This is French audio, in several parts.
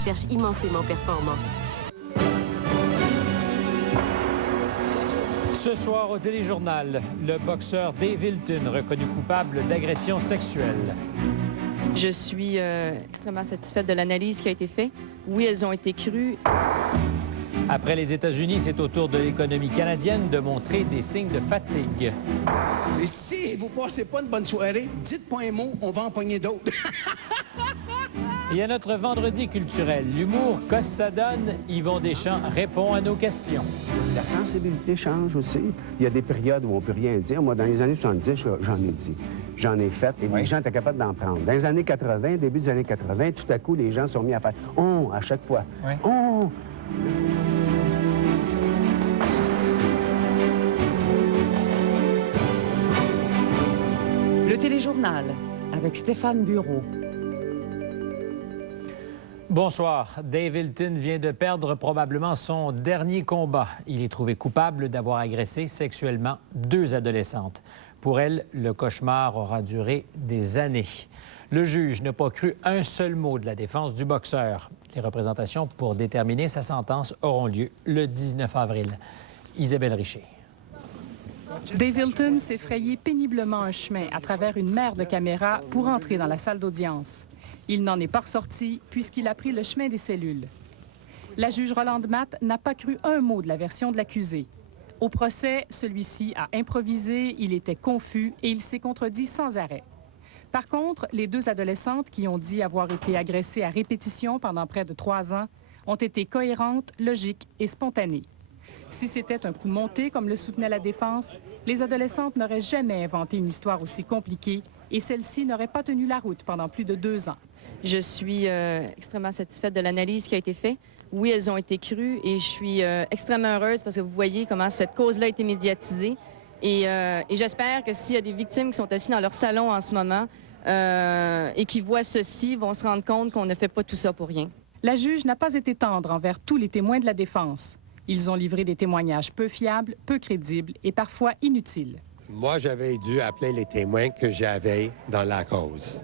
cherche immensément performant. Ce soir au téléjournal, le boxeur Dave Hilton reconnu coupable d'agression sexuelle. Je suis extrêmement satisfaite de l'analyse qui a été faite. Oui, elles ont été crues. Après les États-Unis, c'est au tour de l'économie canadienne de montrer des signes de fatigue. Et si vous passez pas une bonne soirée, dites pas un mot, on va en pogner d'autres. Et à notre vendredi culturel, l'humour qu'est-ce que ça donne, Yvon Deschamps répond à nos questions. La sensibilité change aussi. Il y a des périodes où on ne peut rien dire. Moi, dans les années 70, j'en ai dit. J'en ai fait et les gens étaient capables d'en prendre. Dans les années 80, début des années 80, tout à coup, les gens sont mis à faire « on » à chaque fois. Oui. « On ». Le téléjournal avec Stéphane Bureau. Bonsoir. Dave Hilton vient de perdre probablement son dernier combat. Il est trouvé coupable d'avoir agressé sexuellement 2 adolescentes. Pour elle, le cauchemar aura duré des années. Le juge n'a pas cru un seul mot de la défense du boxeur. Les représentations pour déterminer sa sentence auront lieu le 19 avril. Isabelle Richer. Dave Hilton s'est frayé péniblement un chemin à travers une mer de caméras pour entrer dans la salle d'audience. Il n'en est pas ressorti puisqu'il a pris le chemin des cellules. La juge Rolande Matt n'a pas cru un mot de la version de l'accusé. Au procès, celui-ci a improvisé, il était confus et il s'est contredit sans arrêt. Par contre, les 2 adolescentes qui ont dit avoir été agressées à répétition pendant près de 3 ans ont été cohérentes, logiques et spontanées. Si c'était un coup monté, comme le soutenait la défense, les adolescentes n'auraient jamais inventé une histoire aussi compliquée et celle-ci n'aurait pas tenu la route pendant plus de 2 ans. Je suis extrêmement satisfaite de l'analyse qui a été faite. Oui, elles ont été crues et je suis extrêmement heureuse parce que vous voyez comment cette cause-là a été médiatisée. Et j'espère que s'il y a des victimes qui sont assises dans leur salon en ce moment et qui voient ceci, vont se rendre compte qu'on ne fait pas tout ça pour rien. La juge n'a pas été tendre envers tous les témoins de la défense. Ils ont livré des témoignages peu fiables, peu crédibles et parfois inutiles. Moi, j'avais dû appeler les témoins que j'avais dans la cause.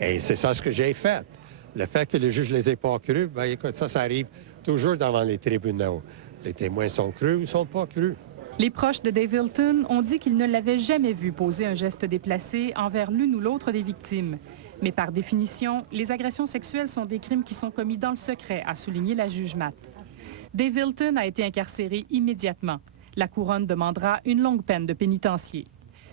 Et c'est ça ce que j'ai fait. Le fait que le juge ne les ait pas crus, bien, écoute, ça arrive toujours devant les tribunaux. Les témoins sont crus ou ne sont pas crus. Les proches de Dave Hilton ont dit qu'ils ne l'avaient jamais vu poser un geste déplacé envers l'une ou l'autre des victimes. Mais par définition, les agressions sexuelles sont des crimes qui sont commis dans le secret, a souligné la juge Matt. Dave Hilton a été incarcéré immédiatement. La couronne demandera une longue peine de pénitencier.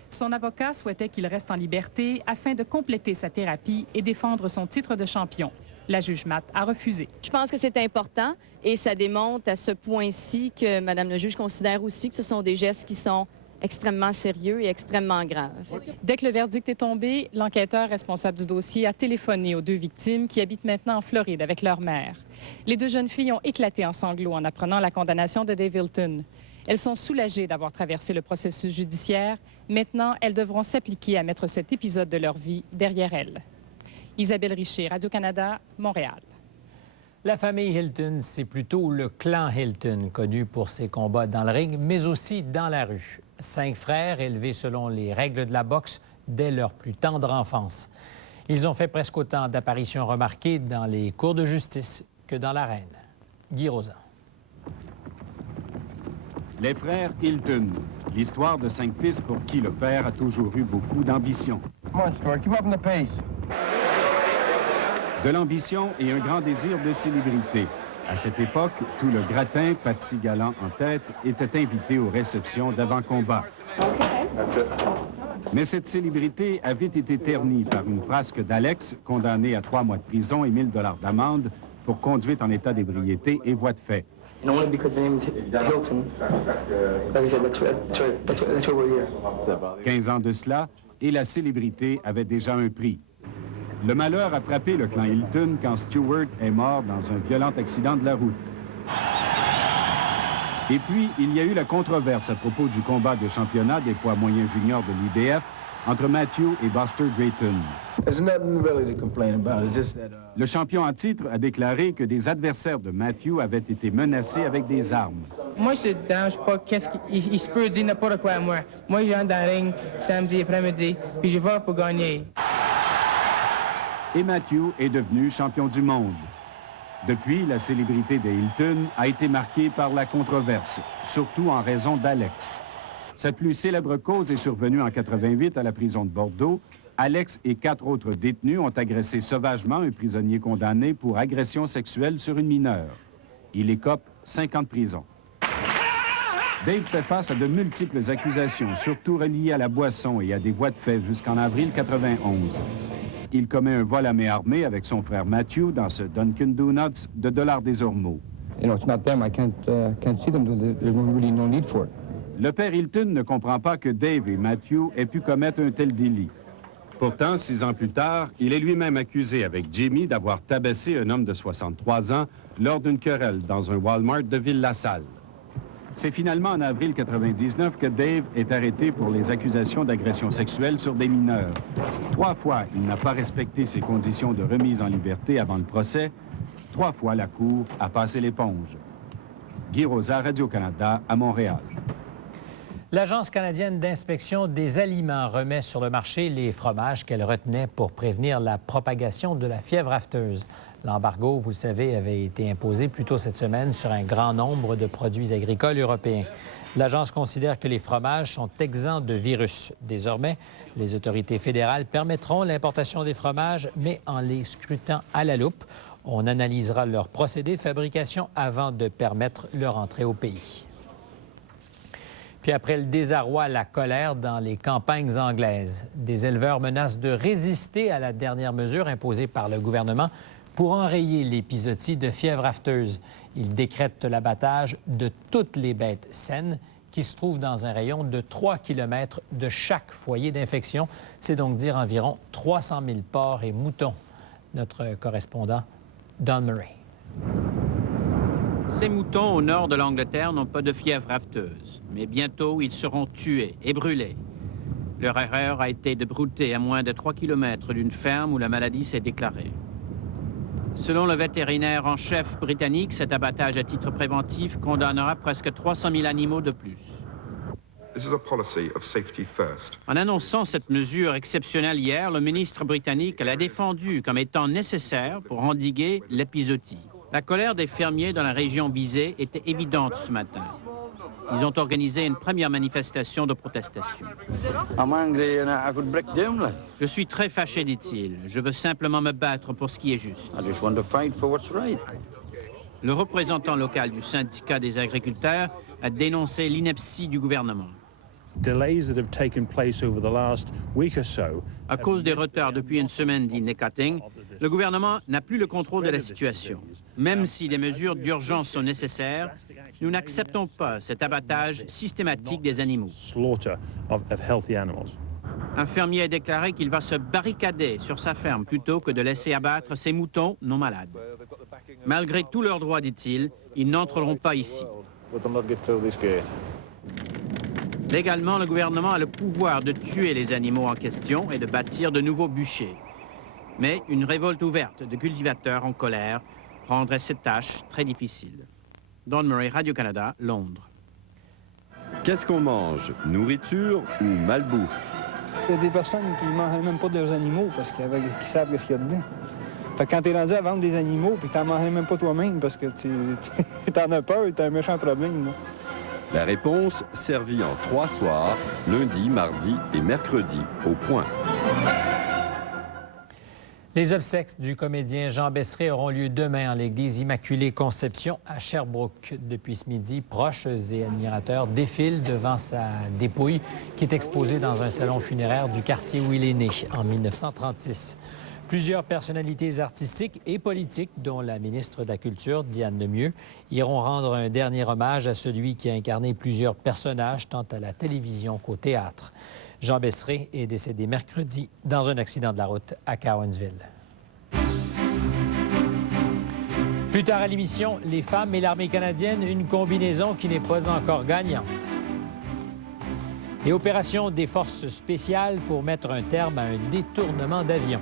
Son avocat souhaitait qu'il reste en liberté afin de compléter sa thérapie et défendre son titre de champion. La juge Matt a refusé. Je pense que c'est important et ça démontre à ce point-ci que Mme le juge considère aussi que ce sont des gestes qui sont extrêmement sérieux et extrêmement graves. Dès que le verdict est tombé, l'enquêteur responsable du dossier a téléphoné aux 2 victimes qui habitent maintenant en Floride avec leur mère. Les 2 jeunes filles ont éclaté en sanglots en apprenant la condamnation de Dave Hilton. Elles sont soulagées d'avoir traversé le processus judiciaire. Maintenant, elles devront s'appliquer à mettre cet épisode de leur vie derrière elles. Isabelle Richer, Radio-Canada, Montréal. La famille Hilton, c'est plutôt le clan Hilton, connu pour ses combats dans le ring, mais aussi dans la rue. 5 frères élevés selon les règles de la boxe dès leur plus tendre enfance. Ils ont fait presque autant d'apparitions remarquées dans les cours de justice que dans l'arène. Guy Rozan. Les frères Hilton, l'histoire de 5 fils pour qui le père a toujours eu beaucoup d'ambition. De l'ambition et un grand désir de célébrité. À cette époque, tout le gratin, Patsy Galland en tête, était invité aux réceptions d'avant-combat. Mais cette célébrité avait été ternie par une frasque d'Alex, condamné à 3 mois de prison et $1000 d'amende pour conduite en état d'ébriété et voie de fait. 15 ans de cela, et la célébrité avait déjà un prix. Le malheur a frappé le clan Hilton quand Stewart est mort dans un violent accident de la route. Et puis, il y a eu la controverse à propos du combat de championnat des poids moyens juniors de l'IBF entre Matthew et Buster Drayton. Le champion en titre a déclaré que des adversaires de Matthew avaient été menacés avec des armes. Moi, je ne dérange pas qu'est-ce qu'il se peut dire n'importe quoi à moi. Moi, je rentre dans le ring samedi après-midi, puis je vais pour gagner. Et Matthew est devenu champion du monde. Depuis, la célébrité de Hilton a été marquée par la controverse, surtout en raison d'Alex. Sa plus célèbre cause est survenue en 88 à la prison de Bordeaux. Alex et 4 autres détenus ont agressé sauvagement un prisonnier condamné pour agression sexuelle sur une mineure. Il écope 5 ans de prison. Dave fait face à de multiples accusations, surtout reliées à la boisson et à des voies de fait jusqu'en avril 91. Il commet un vol à main armée avec son frère Matthew dans ce Dunkin' Donuts de Dollard des Ormeaux. Le père Hilton ne comprend pas que Dave et Matthew aient pu commettre un tel délit. Pourtant, 6 ans plus tard, il est lui-même accusé avec Jimmy d'avoir tabassé un homme de 63 ans lors d'une querelle dans un Walmart de Ville-la-Salle. C'est finalement en avril 99 que Dave est arrêté pour les accusations d'agression sexuelle sur des mineurs. 3 fois, il n'a pas respecté ses conditions de remise en liberté avant le procès. 3 fois, la Cour a passé l'éponge. Guy Rosa, Radio-Canada, à Montréal. L'Agence canadienne d'inspection des aliments remet sur le marché les fromages qu'elle retenait pour prévenir la propagation de la fièvre afteuse. L'embargo, vous le savez, avait été imposé plus tôt cette semaine sur un grand nombre de produits agricoles européens. L'Agence considère que les fromages sont exempts de virus. Désormais, les autorités fédérales permettront l'importation des fromages, mais en les scrutant à la loupe. On analysera leur procédé de fabrication avant de permettre leur entrée au pays. Puis après le désarroi, la colère dans les campagnes anglaises. Des éleveurs menacent de résister à la dernière mesure imposée par le gouvernement pour enrayer l'épizootie de fièvre afteuse. Ils décrètent l'abattage de toutes les bêtes saines qui se trouvent dans un rayon de 3 km de chaque foyer d'infection. C'est donc dire environ 300 000 porcs et moutons. Notre correspondant, Don Murray. Ces moutons au nord de l'Angleterre n'ont pas de fièvre afteuse, mais bientôt ils seront tués et brûlés. Leur erreur a été de brouter à moins de 3 km d'une ferme où la maladie s'est déclarée. Selon le vétérinaire en chef britannique, cet abattage à titre préventif condamnera presque 300 000 animaux de plus. En annonçant cette mesure exceptionnelle hier, le ministre britannique l'a défendue comme étant nécessaire pour endiguer l'épizootie. La colère des fermiers dans la région visée était évidente ce matin. Ils ont organisé une première manifestation de protestation. Je suis très fâché, dit-il. Je veux simplement me battre pour ce qui est juste. Le représentant local du syndicat des agriculteurs a dénoncé l'ineptie du gouvernement. À cause des retards depuis une semaine, dit Nick Cutting, le gouvernement n'a plus le contrôle de la situation. Même si des mesures d'urgence sont nécessaires, nous n'acceptons pas cet abattage systématique des animaux. Un fermier a déclaré qu'il va se barricader sur sa ferme plutôt que de laisser abattre ses moutons non malades. Malgré tous leurs droits, dit-il, ils n'entreront pas ici. Légalement, le gouvernement a le pouvoir de tuer les animaux en question et de bâtir de nouveaux bûchers. Mais une révolte ouverte de cultivateurs en colère rendrait cette tâche très difficile. Don Murray, Radio-Canada, Londres. Qu'est-ce qu'on mange? Nourriture ou malbouffe? Il y a des personnes qui ne mangent même pas de leurs animaux parce qu'ils savent ce qu'il y a dedans. Fait que quand tu es rendu à vendre des animaux puis que tu n'en manges même pas toi-même parce que tu en as peur, tu as un méchant problème. Là. La réponse servie en 3 soirs, lundi, mardi et mercredi, au point. Les obsèques du comédien Jean Besseray auront lieu demain en l'église Immaculée Conception à Sherbrooke. Depuis ce midi, proches et admirateurs défilent devant sa dépouille qui est exposée dans un salon funéraire du quartier où il est né en 1936. Plusieurs personnalités artistiques et politiques, dont la ministre de la Culture, Diane Lemieux, iront rendre un dernier hommage à celui qui a incarné plusieurs personnages, tant à la télévision qu'au théâtre. Jean Besseray est décédé mercredi dans un accident de la route à Cowansville. Plus tard à l'émission, les femmes et l'armée canadienne, une combinaison qui n'est pas encore gagnante. Et opération des forces spéciales pour mettre un terme à un détournement d'avion.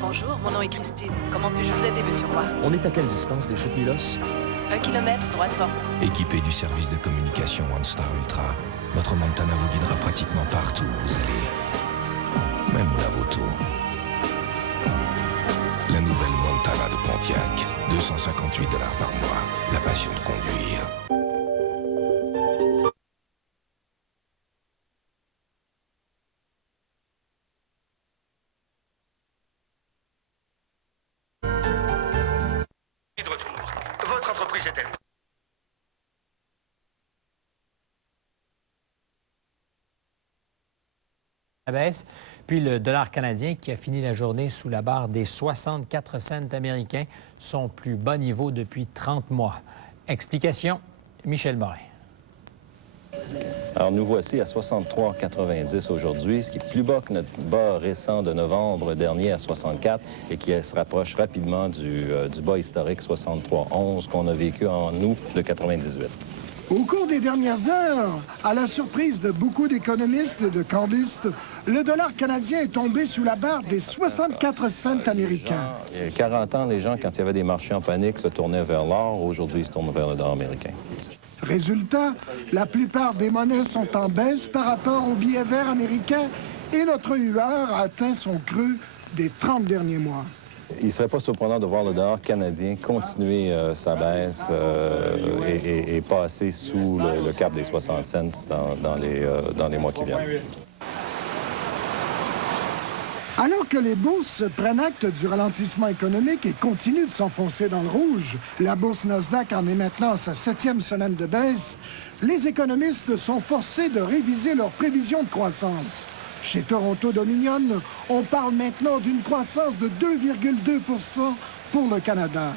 Bonjour, mon nom est Christine. Comment puis-je vous aider, Monsieur Roy? On est à quelle distance des chutes Milos? 1 km droite porte. Équipé du service de communication OnStar Ultra, votre Montana vous guidera pratiquement partout où vous allez. Même au lave-auto. La nouvelle Montana de Pontiac. 258 $ par mois. La passion de conduire. De retour. Votre entreprise est-elle... La baisse, puis le dollar canadien qui a fini la journée sous la barre des 64 cents américains, son plus bas niveau depuis 30 mois. Explication, Michel Morin. Alors, nous voici à 63,90 aujourd'hui, ce qui est plus bas que notre bas récent de novembre dernier à 64 et qui se rapproche rapidement du bas historique 63,11 qu'on a vécu en août de 98. Au cours des dernières heures, à la surprise de beaucoup d'économistes et de cambistes, le dollar canadien est tombé sous la barre des 64 cents américains. Il y a 40 ans, les gens, quand il y avait des marchés en panique, se tournaient vers l'or. Aujourd'hui, ils se tournent vers le dollar américain. Résultat, la plupart des monnaies sont en baisse par rapport au billet vert américain et notre UR a atteint son creux des 30 derniers mois. Il ne serait pas surprenant de voir le dollar canadien continuer sa baisse et passer sous le cap des 60 cents dans les mois qui viennent. Alors que les bourses prennent acte du ralentissement économique et continuent de s'enfoncer dans le rouge, la bourse Nasdaq en est maintenant à sa 7e semaine de baisse, les économistes sont forcés de réviser leurs prévisions de croissance. Chez Toronto Dominion, on parle maintenant d'une croissance de 2,2 % pour le Canada.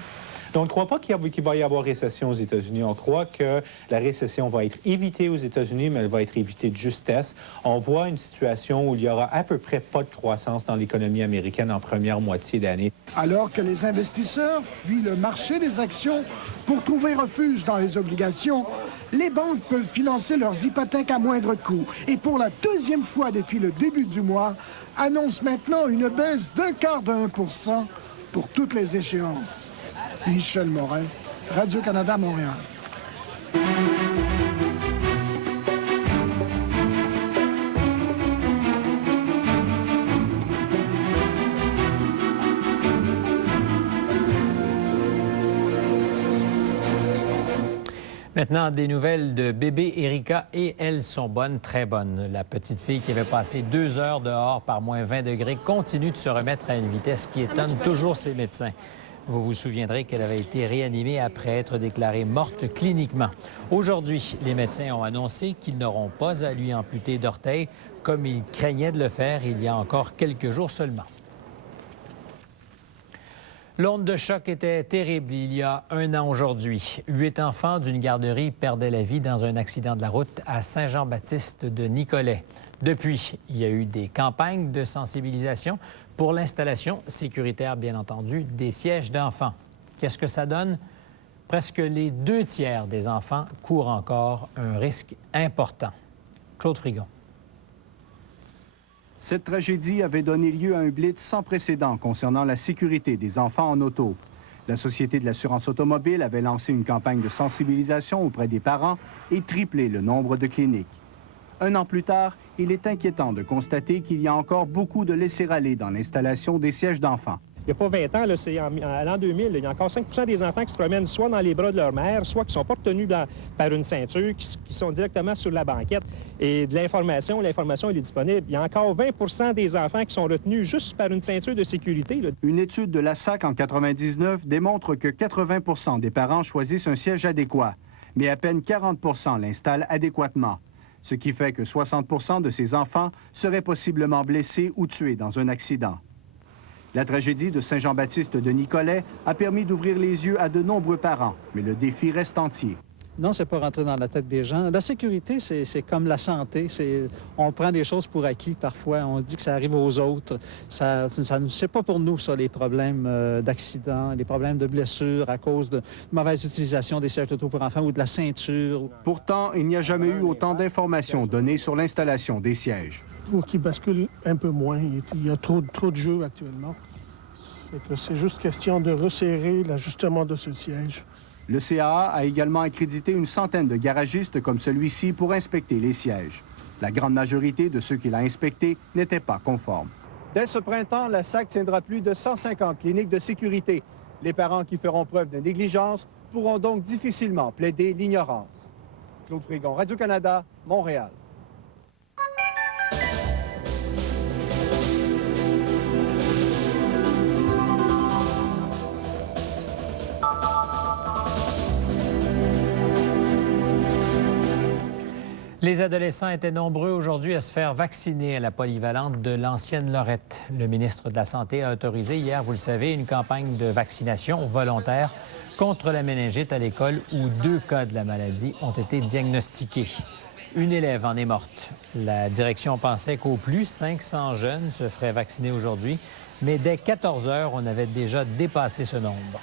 On ne croit pas qu'il va y avoir récession aux États-Unis. On croit que la récession va être évitée aux États-Unis, mais elle va être évitée de justesse. On voit une situation où il y aura à peu près pas de croissance dans l'économie américaine en première moitié d'année. Alors que les investisseurs fuient le marché des actions pour trouver refuge dans les obligations, les banques peuvent financer leurs hypothèques à moindre coût. Et pour la deuxième fois depuis le début du mois, annoncent maintenant une baisse d'0,25% pour toutes les échéances. Michel Morin, Radio-Canada, Montréal. Maintenant, des nouvelles de bébé Erika, et elles sont bonnes, très bonnes. La petite fille qui avait passé 2 heures dehors par moins 20 degrés continue de se remettre à une vitesse qui étonne toujours ses médecins. Vous vous souviendrez qu'elle avait été réanimée après être déclarée morte cliniquement. Aujourd'hui, les médecins ont annoncé qu'ils n'auront pas à lui amputer d'orteil comme ils craignaient de le faire il y a encore quelques jours seulement. L'onde de choc était terrible il y a 1 an aujourd'hui. 8 enfants d'une garderie perdaient la vie dans un accident de la route à Saint-Jean-Baptiste de Nicolet. Depuis, il y a eu des campagnes de sensibilisation pour l'installation sécuritaire, bien entendu, des sièges d'enfants. Qu'est-ce que ça donne? Presque les 2 tiers des enfants courent encore un risque important. Claude Frigon. Cette tragédie avait donné lieu à un blitz sans précédent concernant la sécurité des enfants en auto. La Société de l'assurance automobile avait lancé une campagne de sensibilisation auprès des parents et triplé le nombre de cliniques. 1 an plus tard, il est inquiétant de constater qu'il y a encore beaucoup de laisser-aller dans l'installation des sièges d'enfants. Il n'y a pas 20 ans, c'est à l'an 2000, il y a encore 5 % des enfants qui se promènent soit dans les bras de leur mère, soit qui ne sont pas retenus par une ceinture, qui sont directement sur la banquette. Et de l'information, elle est disponible. Il y a encore 20 % des enfants qui sont retenus juste par une ceinture de sécurité. Une étude de la SAC en 99 démontre que 80 % des parents choisissent un siège adéquat, mais à peine 40 % l'installent adéquatement. Ce qui fait que 60 % de ces enfants seraient possiblement blessés ou tués dans un accident. La tragédie de Saint-Jean-Baptiste de Nicolet a permis d'ouvrir les yeux à de nombreux parents, mais le défi reste entier. Non, c'est pas rentrer dans la tête des gens. La sécurité, c'est comme la santé. On prend des choses pour acquis parfois. On dit que ça arrive aux autres. C'est pas pour nous, ça, les problèmes d'accidents, les problèmes de blessures à cause de mauvaise utilisation des sièges auto pour enfants ou de la ceinture. Pourtant, il n'y a jamais eu autant d'informations données sur l'installation des sièges. Il faut qu'ils basculent un peu moins. Il y a trop de jeux actuellement. C'est juste question de resserrer l'ajustement de ce siège. Le CAA a également accrédité une centaine de garagistes comme celui-ci pour inspecter les sièges. La grande majorité de ceux qu'il a inspectés n'étaient pas conformes. Dès ce printemps, la SAC tiendra plus de 150 cliniques de sécurité. Les parents qui feront preuve de négligence pourront donc difficilement plaider l'ignorance. Claude Frégon, Radio-Canada, Montréal. Les adolescents étaient nombreux aujourd'hui à se faire vacciner à la polyvalente de l'ancienne Lorette. Le ministre de la Santé a autorisé hier, vous le savez, une campagne de vaccination volontaire contre la méningite à l'école où 2 cas de la maladie ont été diagnostiqués. Une élève en est morte. La direction pensait qu'au plus 500 jeunes se feraient vacciner aujourd'hui, mais dès 14 heures, on avait déjà dépassé ce nombre.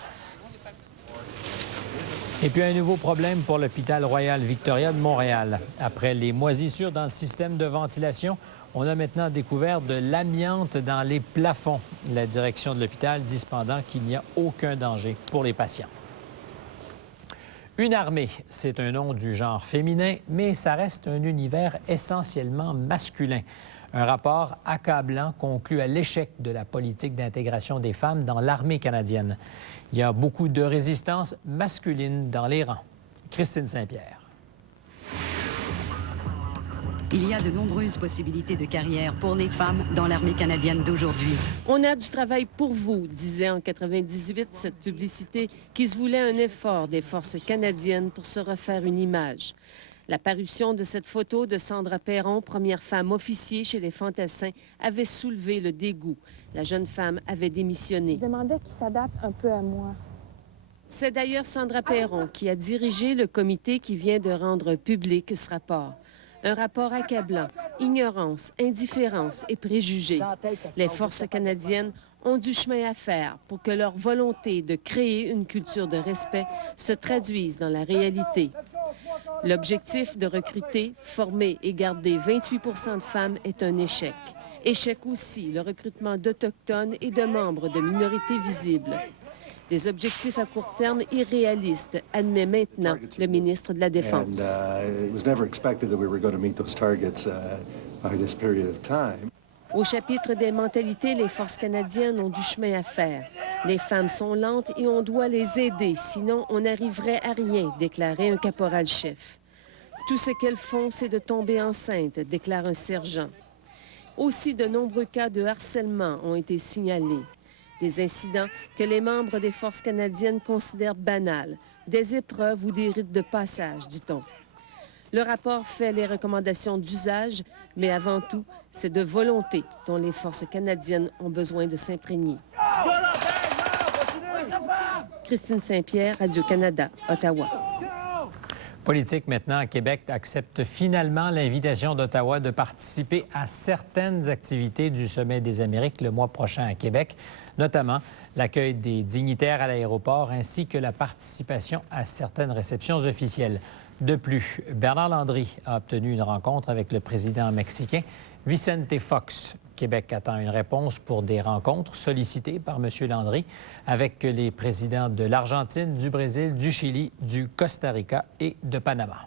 Et puis un nouveau problème pour l'hôpital Royal Victoria de Montréal. Après les moisissures dans le système de ventilation, on a maintenant découvert de l'amiante dans les plafonds. La direction de l'hôpital dit cependant qu'il n'y a aucun danger pour les patients. Une armée, c'est un nom du genre féminin, mais ça reste un univers essentiellement masculin. Un rapport accablant conclut à l'échec de la politique d'intégration des femmes dans l'armée canadienne. Il y a beaucoup de résistance masculine dans les rangs. Christine Saint-Pierre. Il y a de nombreuses possibilités de carrière pour les femmes dans l'armée canadienne d'aujourd'hui. On a du travail pour vous, disait en 98 cette publicité qui se voulait un effort des forces canadiennes pour se refaire une image. La parution de cette photo de Sandra Perron, première femme officier chez les Fantassins, avait soulevé le dégoût. La jeune femme avait démissionné. Je demandais qu'il s'adapte un peu à moi. C'est d'ailleurs Sandra Perron qui a dirigé le comité qui vient de rendre public ce rapport. Un rapport accablant, ignorance, indifférence et préjugés. Les forces canadiennes ont du chemin à faire pour que leur volonté de créer une culture de respect se traduise dans la réalité. L'objectif de recruter, former et garder 28 % de femmes est un échec. Échec aussi le recrutement d'Autochtones et de membres de minorités visibles. Des objectifs à court terme irréalistes, admet maintenant le ministre de la Défense. Au chapitre des mentalités, les forces canadiennes ont du chemin à faire. Les femmes sont lentes et on doit les aider, sinon on n'arriverait à rien, déclarait un caporal-chef. Tout ce qu'elles font, c'est de tomber enceinte, déclare un sergent. Aussi, de nombreux cas de harcèlement ont été signalés. Des incidents que les membres des forces canadiennes considèrent banals, des épreuves ou des rites de passage, dit-on. Le rapport fait les recommandations d'usage, mais avant tout, c'est de volonté dont les forces canadiennes ont besoin de s'imprégner. Christine Saint-Pierre, Radio-Canada, Ottawa. Politique maintenant à Québec accepte finalement l'invitation d'Ottawa de participer à certaines activités du Sommet des Amériques le mois prochain à Québec, notamment l'accueil des dignitaires à l'aéroport ainsi que la participation à certaines réceptions officielles. De plus, Bernard Landry a obtenu une rencontre avec le président mexicain Vicente Fox. Québec attend une réponse pour des rencontres sollicitées par M. Landry avec les présidents de l'Argentine, du Brésil, du Chili, du Costa Rica et de Panama.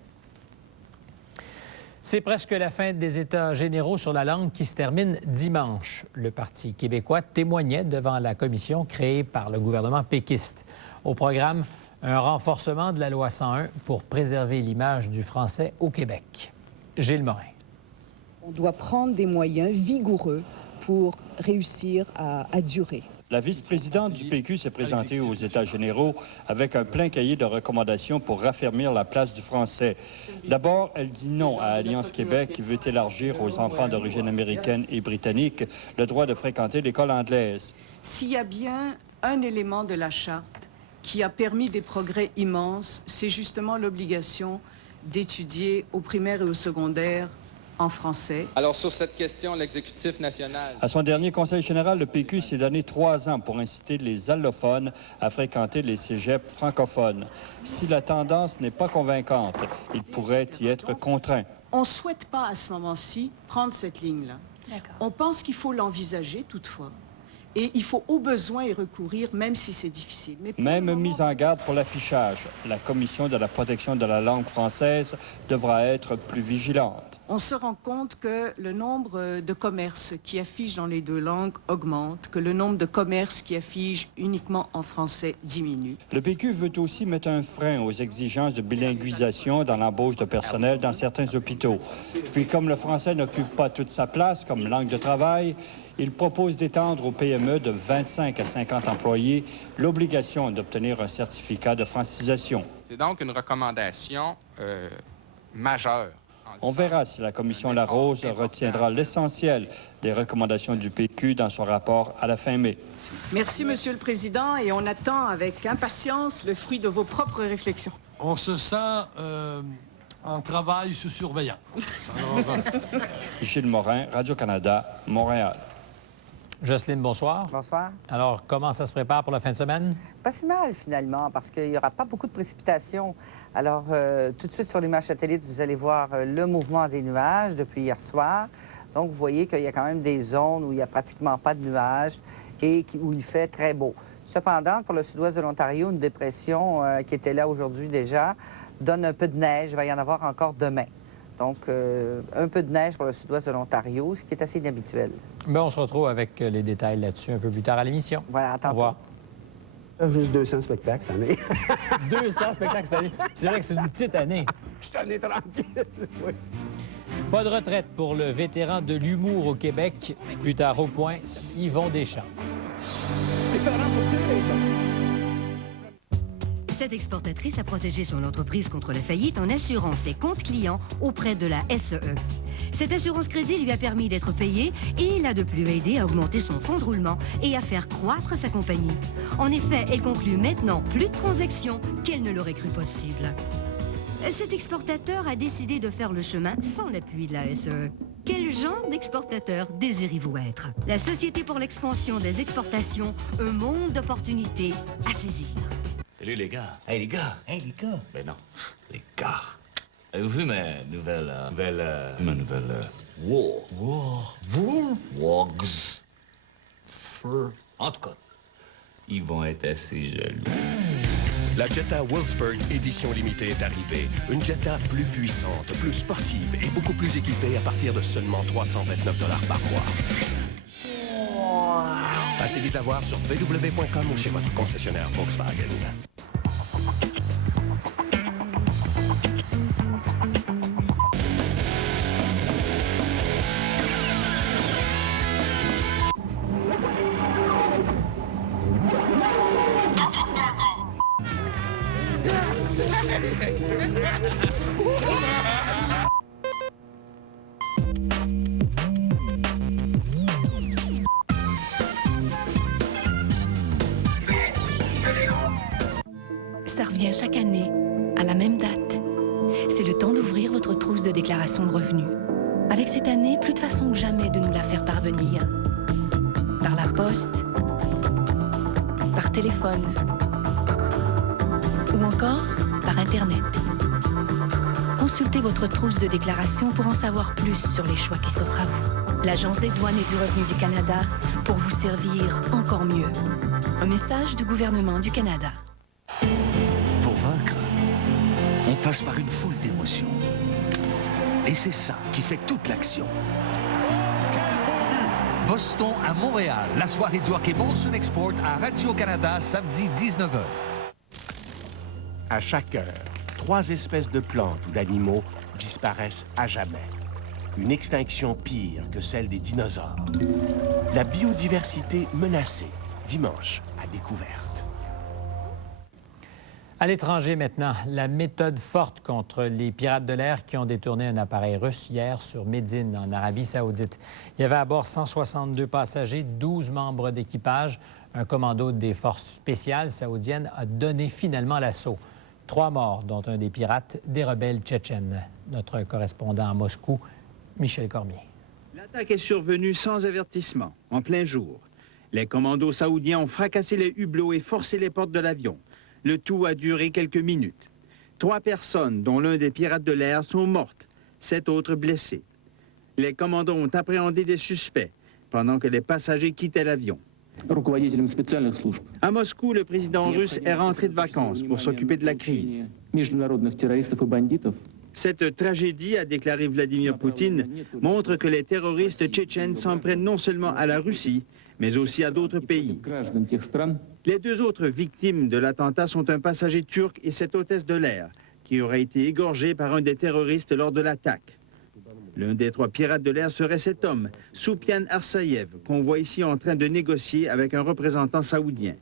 C'est presque la fin des États généraux sur la langue qui se termine dimanche. Le Parti québécois témoignait devant la commission créée par le gouvernement péquiste. Au programme, un renforcement de la loi 101 pour préserver l'image du français au Québec. Gilles Morin. On doit prendre des moyens vigoureux pour réussir à durer. La vice-présidente du PQ s'est présentée aux États généraux avec un plein cahier de recommandations pour raffermir la place du français. D'abord, elle dit non à Alliance Québec qui veut élargir aux enfants d'origine américaine et britannique le droit de fréquenter l'école anglaise. S'il y a bien un élément de la Charte qui a permis des progrès immenses, c'est justement l'obligation d'étudier au primaire et au secondaire en français. Alors, sur cette question, l'exécutif national... À son dernier conseil général, le PQ s'est donné 3 ans pour inciter les allophones à fréquenter les cégeps francophones. Si la tendance n'est pas convaincante, il pourrait y être contraint. On ne souhaite pas, à ce moment-ci, prendre cette ligne-là. On pense qu'il faut l'envisager, toutefois, Et il faut au besoin y recourir, même si c'est difficile. Mais même mise en garde pour l'affichage. La Commission de la protection de la langue française devra être plus vigilante. On se rend compte que le nombre de commerces qui affichent dans les deux langues augmente, que le nombre de commerces qui affichent uniquement en français diminue. Le PQ veut aussi mettre un frein aux exigences de bilinguisation dans l'embauche de personnel dans certains hôpitaux. Puis comme le français n'occupe pas toute sa place comme langue de travail, il propose d'étendre aux PME de 25 à 50 employés l'obligation d'obtenir un certificat de francisation. C'est donc une recommandation majeure. On verra si la Commission Larose retiendra l'essentiel des recommandations du PQ dans son rapport à la fin mai. Merci, Monsieur le Président, et on attend avec impatience le fruit de vos propres réflexions. On se sent en travail sous surveillance. Gilles Morin, Radio-Canada, Montréal. Jocelyne, bonsoir. Bonsoir. Alors, comment ça se prépare pour la fin de semaine? Pas si mal, finalement, parce qu'il n'y aura pas beaucoup de précipitations. Alors, tout de suite sur l'image satellite, vous allez voir le mouvement des nuages depuis hier soir. Donc, vous voyez qu'il y a quand même des zones où il n'y a pratiquement pas de nuages et où il fait très beau. Cependant, pour le sud-ouest de l'Ontario, une dépression qui était là aujourd'hui déjà donne un peu de neige. Il va y en avoir encore demain. Donc, un peu de neige pour le sud-ouest de l'Ontario, ce qui est assez inhabituel. Bien, on se retrouve avec les détails là-dessus un peu plus tard à l'émission. Voilà, attends. Au revoir. Juste 200 spectacles cette année. 200 spectacles cette année. C'est vrai que c'est une petite année. Petite année tranquille, oui. Pas de retraite pour le vétéran de l'humour au Québec. Plus tard au point, Yvon Deschamps. Cette exportatrice a protégé son entreprise contre la faillite en assurant ses comptes clients auprès de la SEE. Cette assurance crédit lui a permis d'être payée et l'a de plus aidé à augmenter son fonds de roulement et à faire croître sa compagnie. En effet, elle conclut maintenant plus de transactions qu'elle ne l'aurait cru possible. Cet exportateur a décidé de faire le chemin sans l'appui de la SEE. Quel genre d'exportateur désirez-vous être? La Société pour l'expansion des exportations, un monde d'opportunités à saisir. Salut les gars. Hey les gars. Hey les gars. Ben non, les gars. Avez-vous vu ma nouvelle... Wogs. Fur. En tout cas, ils vont être assez jaloux. La Jetta Wolfsburg édition limitée est arrivée. Une Jetta plus puissante, plus sportive et beaucoup plus équipée à partir de seulement 329 $ par mois. Passez vite la voir sur www.com ou chez votre concessionnaire Volkswagen. Ça revient chaque année, à la même date. C'est le temps d'ouvrir votre trousse de déclaration de revenus. Avec cette année, plus de façon que jamais de nous la faire parvenir. Par la poste, par téléphone, ou encore par Internet. Consultez votre trousse de déclaration pour en savoir plus sur les choix qui s'offrent à vous. L'Agence des douanes et du revenu du Canada pour vous servir encore mieux. Un message du gouvernement du Canada. Pour vaincre, on passe par une foule d'émotions. Et c'est ça qui fait toute l'action. Boston à Montréal, la soirée du hockey Molson Export à Radio-Canada, samedi 19h. À chaque heure, 3 espèces de plantes ou d'animaux disparaissent à jamais. Une extinction pire que celle des dinosaures. La biodiversité menacée, dimanche à découverte. À l'étranger maintenant, la méthode forte contre les pirates de l'air qui ont détourné un appareil russe hier sur Médine, en Arabie saoudite. Il y avait à bord 162 passagers, 12 membres d'équipage. Un commando des forces spéciales saoudiennes a donné finalement l'assaut. 3 morts, dont un des pirates, des rebelles tchétchènes. Notre correspondant à Moscou, Michel Cormier. L'attaque est survenue sans avertissement, en plein jour. Les commandos saoudiens ont fracassé les hublots et forcé les portes de l'avion. Le tout a duré quelques minutes. 3 personnes, dont l'un des pirates de l'air, sont mortes, 7 autres blessées. Les commandos ont appréhendé des suspects pendant que les passagers quittaient l'avion. À Moscou, le président russe est rentré de vacances pour s'occuper de la crise. Cette tragédie, a déclaré Vladimir Poutine, montre que les terroristes tchétchènes s'en prennent non seulement à la Russie, mais aussi à d'autres pays. Les deux autres victimes de l'attentat sont un passager turc et cette hôtesse de l'air, qui aurait été égorgée par un des terroristes lors de l'attaque. L'un des 3 pirates de l'air serait cet homme, Soupiane Arsayev, qu'on voit ici en train de négocier avec un représentant saoudien.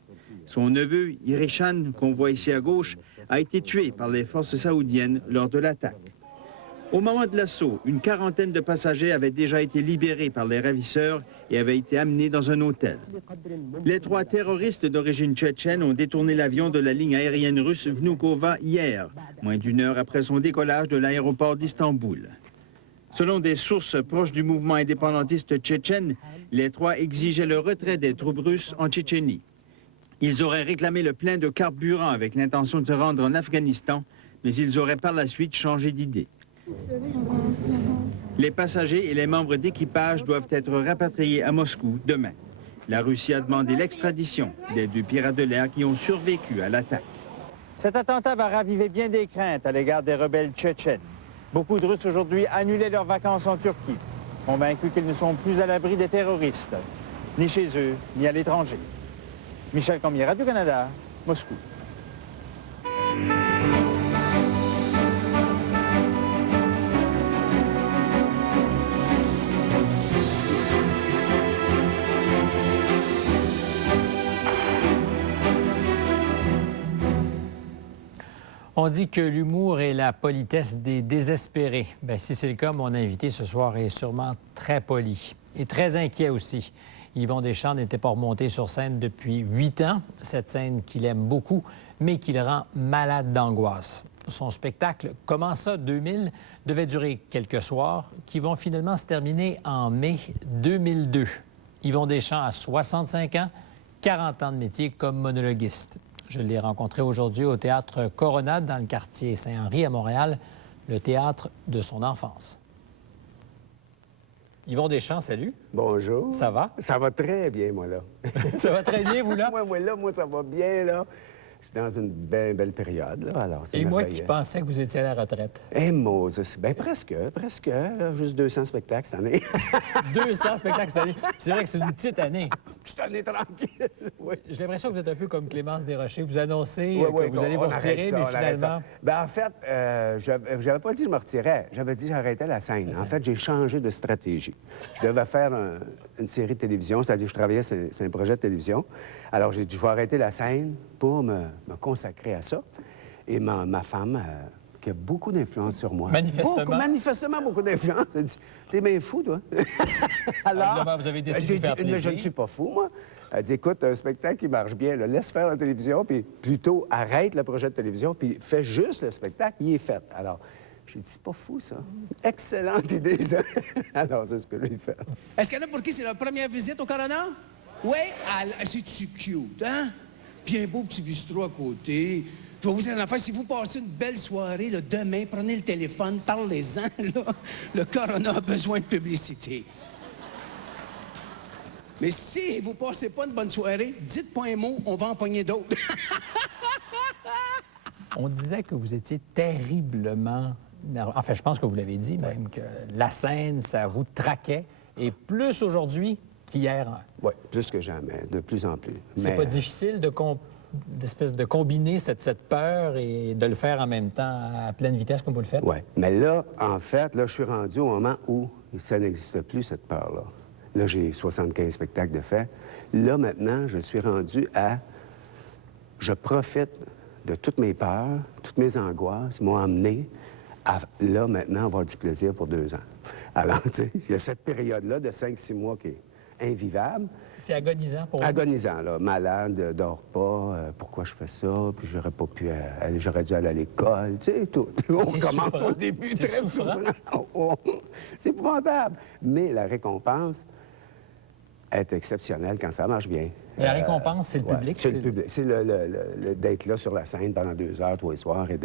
Son neveu, Irishan, qu'on voit ici à gauche, a été tué par les forces saoudiennes lors de l'attaque. Au moment de l'assaut, une quarantaine de passagers avaient déjà été libérés par les ravisseurs et avaient été amenés dans un hôtel. Les 3 terroristes d'origine tchétchène ont détourné l'avion de la ligne aérienne russe Vnukovo hier, moins d'1 heure après son décollage de l'aéroport d'Istanbul. Selon des sources proches du mouvement indépendantiste tchétchène, les 3 exigeaient le retrait des troupes russes en Tchétchénie. Ils auraient réclamé le plein de carburant avec l'intention de se rendre en Afghanistan, mais ils auraient par la suite changé d'idée. Les passagers et les membres d'équipage doivent être rapatriés à Moscou demain. La Russie a demandé l'extradition des 2 pirates de l'air qui ont survécu à l'attaque. Cet attentat va raviver bien des craintes à l'égard des rebelles tchétchènes. Beaucoup de Russes aujourd'hui annulaient leurs vacances en Turquie, convaincus qu'ils ne sont plus à l'abri des terroristes, ni chez eux, ni à l'étranger. Michel Cormier, Radio-Canada, Moscou. On dit que l'humour est la politesse des désespérés. Bien, si c'est le cas, mon invité ce soir est sûrement très poli et très inquiet aussi. Yvon Deschamps n'était pas remonté sur scène depuis 8 ans, cette scène qu'il aime beaucoup, mais qui le rend malade d'angoisse. Son spectacle « Comment ça, 2000 » devait durer quelques soirs, qui vont finalement se terminer en mai 2002. Yvon Deschamps a 65 ans, 40 ans de métier comme monologuiste. Je l'ai rencontré aujourd'hui au Théâtre Coronade, dans le quartier Saint-Henri à Montréal, le théâtre de son enfance. Yvon Deschamps, salut. Bonjour. Ça va? Ça va très bien, moi, là. Ça va très bien, vous, là? Moi, ça va bien, là. Je suis dans une belle période, là, alors c'est Et moi qui pensais que vous étiez à la retraite. Eh, Moses, bien presque, là, juste 200 spectacles cette année. 200 spectacles cette année. C'est vrai que c'est une petite année. Petite année tranquille, oui. J'ai l'impression que vous êtes un peu comme Clémence Desrochers. Vous annoncez que vous allez vous on retirer, mais finalement... Bien, en fait, j'avais pas dit que je me retirais. J'avais dit que j'arrêtais la scène. En fait, j'ai changé de stratégie. Je devais faire une série de télévision, c'est-à-dire que je travaillais sur un projet de télévision. Alors, j'ai dit, je vais arrêter la scène pour me consacrer à ça. Et ma femme, qui a beaucoup d'influence sur moi... Manifestement beaucoup d'influence. Elle dit, t'es bien fou, toi. Alors, vous avez décidé j'ai de faire dit, plaisir. mais je ne suis pas fou, moi. Elle dit, écoute, un spectacle qui marche bien, là, laisse faire la télévision, puis plutôt arrête le projet de télévision, puis fais juste le spectacle, il est fait. Alors, j'ai dit, c'est pas fou, ça. Excellente idée, ça. Alors, c'est ce que j'ai fait. Est-ce qu'il y en a pour qui c'est leur première visite au Corona? Oui? C'est-tu cute, hein? Puis un beau petit bistrot à côté. Je vais vous dire une affaire, si vous passez une belle soirée, là, demain, prenez le téléphone, parlez-en, là. Le Corona a besoin de publicité. Mais si vous passez pas une bonne soirée, dites pas un mot, on va en pogner d'autres. On disait que vous étiez terriblement... Enfin, je pense que vous l'avez dit même, que la scène, ça vous traquait. Et plus aujourd'hui qu'hier. Oui, plus que jamais, de plus en plus. C'est pas difficile de combiner cette peur et de le faire en même temps à pleine vitesse comme vous le faites? Oui, mais là, en fait, là, je suis rendu au moment où ça n'existe plus, cette peur-là. Là, j'ai 75 spectacles de fait. Là, maintenant, je suis rendu à... Je profite de toutes mes peurs, toutes mes angoisses m'ont amené à, là, maintenant, avoir du plaisir pour 2 ans. Alors, tu sais, il y a cette période-là de 5-6 mois qui est invivable. C'est agonisant pour vous? Agonisant, là. Malade, dors pas, pourquoi je fais ça, puis j'aurais pas pu aller, j'aurais dû aller à l'école, tu sais, tout. On commence au début très souffrant. C'est épouvantable. Mais la récompense est exceptionnelle quand ça marche bien. La récompense, c'est le public? C'est le public. C'est d'être là sur la scène pendant 2 heures, tous les soirs, et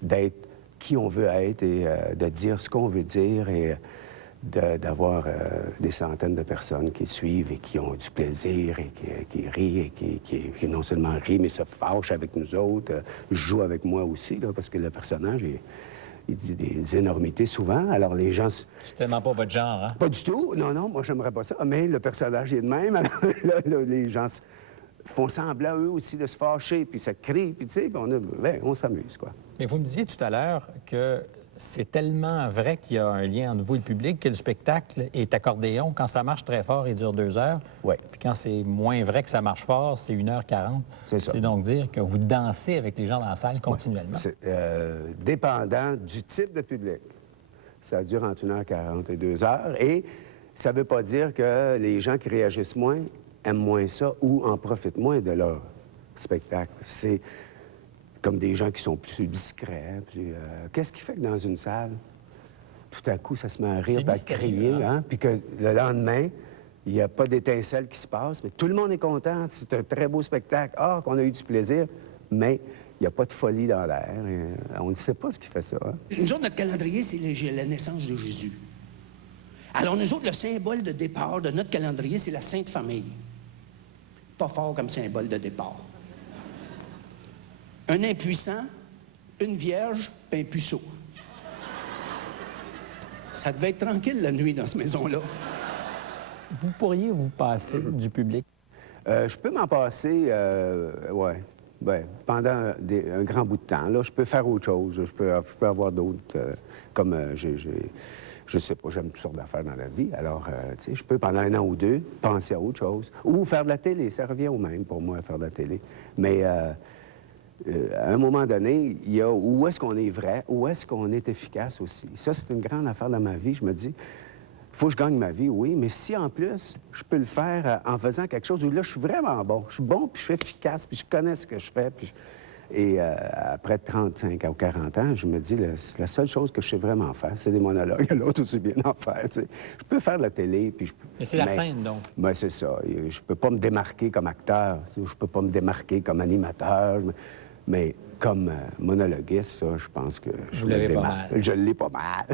d'être qui on veut être et de dire ce qu'on veut dire et d'avoir des centaines de personnes qui suivent et qui ont du plaisir et qui rient et qui non seulement rient, mais se fâchent avec nous autres, jouent avec moi aussi, là, parce que le personnage, il dit des énormités souvent. Alors, les gens... C'est tellement pas votre genre, hein? Pas du tout. Non, moi, j'aimerais pas ça. Mais le personnage est de même. Alors, là, les gens font semblant, eux aussi, de se fâcher, puis ça crie, puis tu sais, on s'amuse, quoi. Mais vous me disiez tout à l'heure que c'est tellement vrai qu'il y a un lien entre vous et le public que le spectacle est accordéon. Quand ça marche très fort, il dure 2 heures. Oui. Puis quand c'est moins vrai que ça marche fort, c'est 1h40. C'est ça. C'est donc dire que vous dansez avec les gens dans la salle continuellement. C'est dépendant du type de public. Ça dure entre 1h40 et 2 heures. Et ça ne veut pas dire que les gens qui réagissent moins aiment moins ça ou en profitent moins de leur spectacle. C'est comme des gens qui sont plus discrets. Qu'est-ce qui fait que dans une salle, tout à coup, ça se met à rire, à crier, hein? Puis que le lendemain, il n'y a pas d'étincelle qui se passe, mais tout le monde est content. C'est un très beau spectacle. Ah, qu'on a eu du plaisir, mais il n'y a pas de folie dans l'air. On ne sait pas ce qui fait ça. Hein? Nous autres, notre calendrier, c'est la naissance de Jésus. Alors, nous autres, le symbole de départ de notre calendrier, c'est la Sainte Famille. Pas fort comme symbole de départ. Un impuissant, une vierge, puis un puceau. Ça devait être tranquille la nuit dans cette maison-là. Vous pourriez vous passer du public? Je peux m'en passer, pendant un grand bout de temps. Là, je peux faire autre chose. Je peux avoir d'autres, je sais pas, j'aime toutes sortes d'affaires dans la vie. Alors, tu sais, je peux, pendant 1 an ou 2, penser à autre chose. Ou faire de la télé. Ça revient au même pour moi, faire de la télé. Mais à un moment donné, il y a où est-ce qu'on est vrai, où est-ce qu'on est efficace aussi. Ça, c'est une grande affaire dans ma vie. Je me dis, il faut que je gagne ma vie, oui, mais si en plus, je peux le faire en faisant quelque chose où là, je suis vraiment bon. Je suis bon, puis je suis efficace, puis je connais ce que je fais. Et après 35 ou 40 ans, je me dis, la seule chose que je sais vraiment faire, c'est des monologues. L'autre aussi bien en faire, tu sais. Je peux faire de la télé, puis Mais c'est la scène, donc. Ben, c'est ça. Je peux pas me démarquer comme acteur. Tu sais, je peux pas me démarquer comme animateur. Mais comme monologuiste, ça, je pense que je l'ai pas mal. Je l'ai pas mal.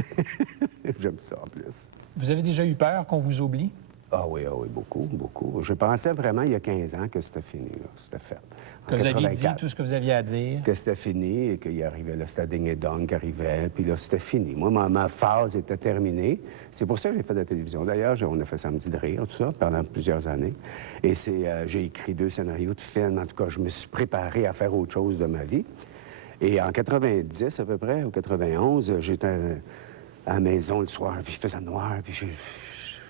J'aime ça, en plus. Vous avez déjà eu peur qu'on vous oublie? Ah oui, beaucoup, beaucoup. Je pensais vraiment, il y a 15 ans, que c'était fini, là. C'était fait. Que vous aviez dit tout ce que vous aviez à dire? Que c'était fini et qu'il arrivait, là, c'était Ding et Dong qui arrivait, puis là, c'était fini. Moi, ma phase était terminée. C'est pour ça que j'ai fait de la télévision. D'ailleurs, on a fait Samedi de rire, tout ça, pendant plusieurs années. Et j'ai écrit 2 scénarios de films. En tout cas, je me suis préparé à faire autre chose de ma vie. Et en 90, à peu près, ou 91, j'étais à la maison le soir, puis il faisait noir, puis je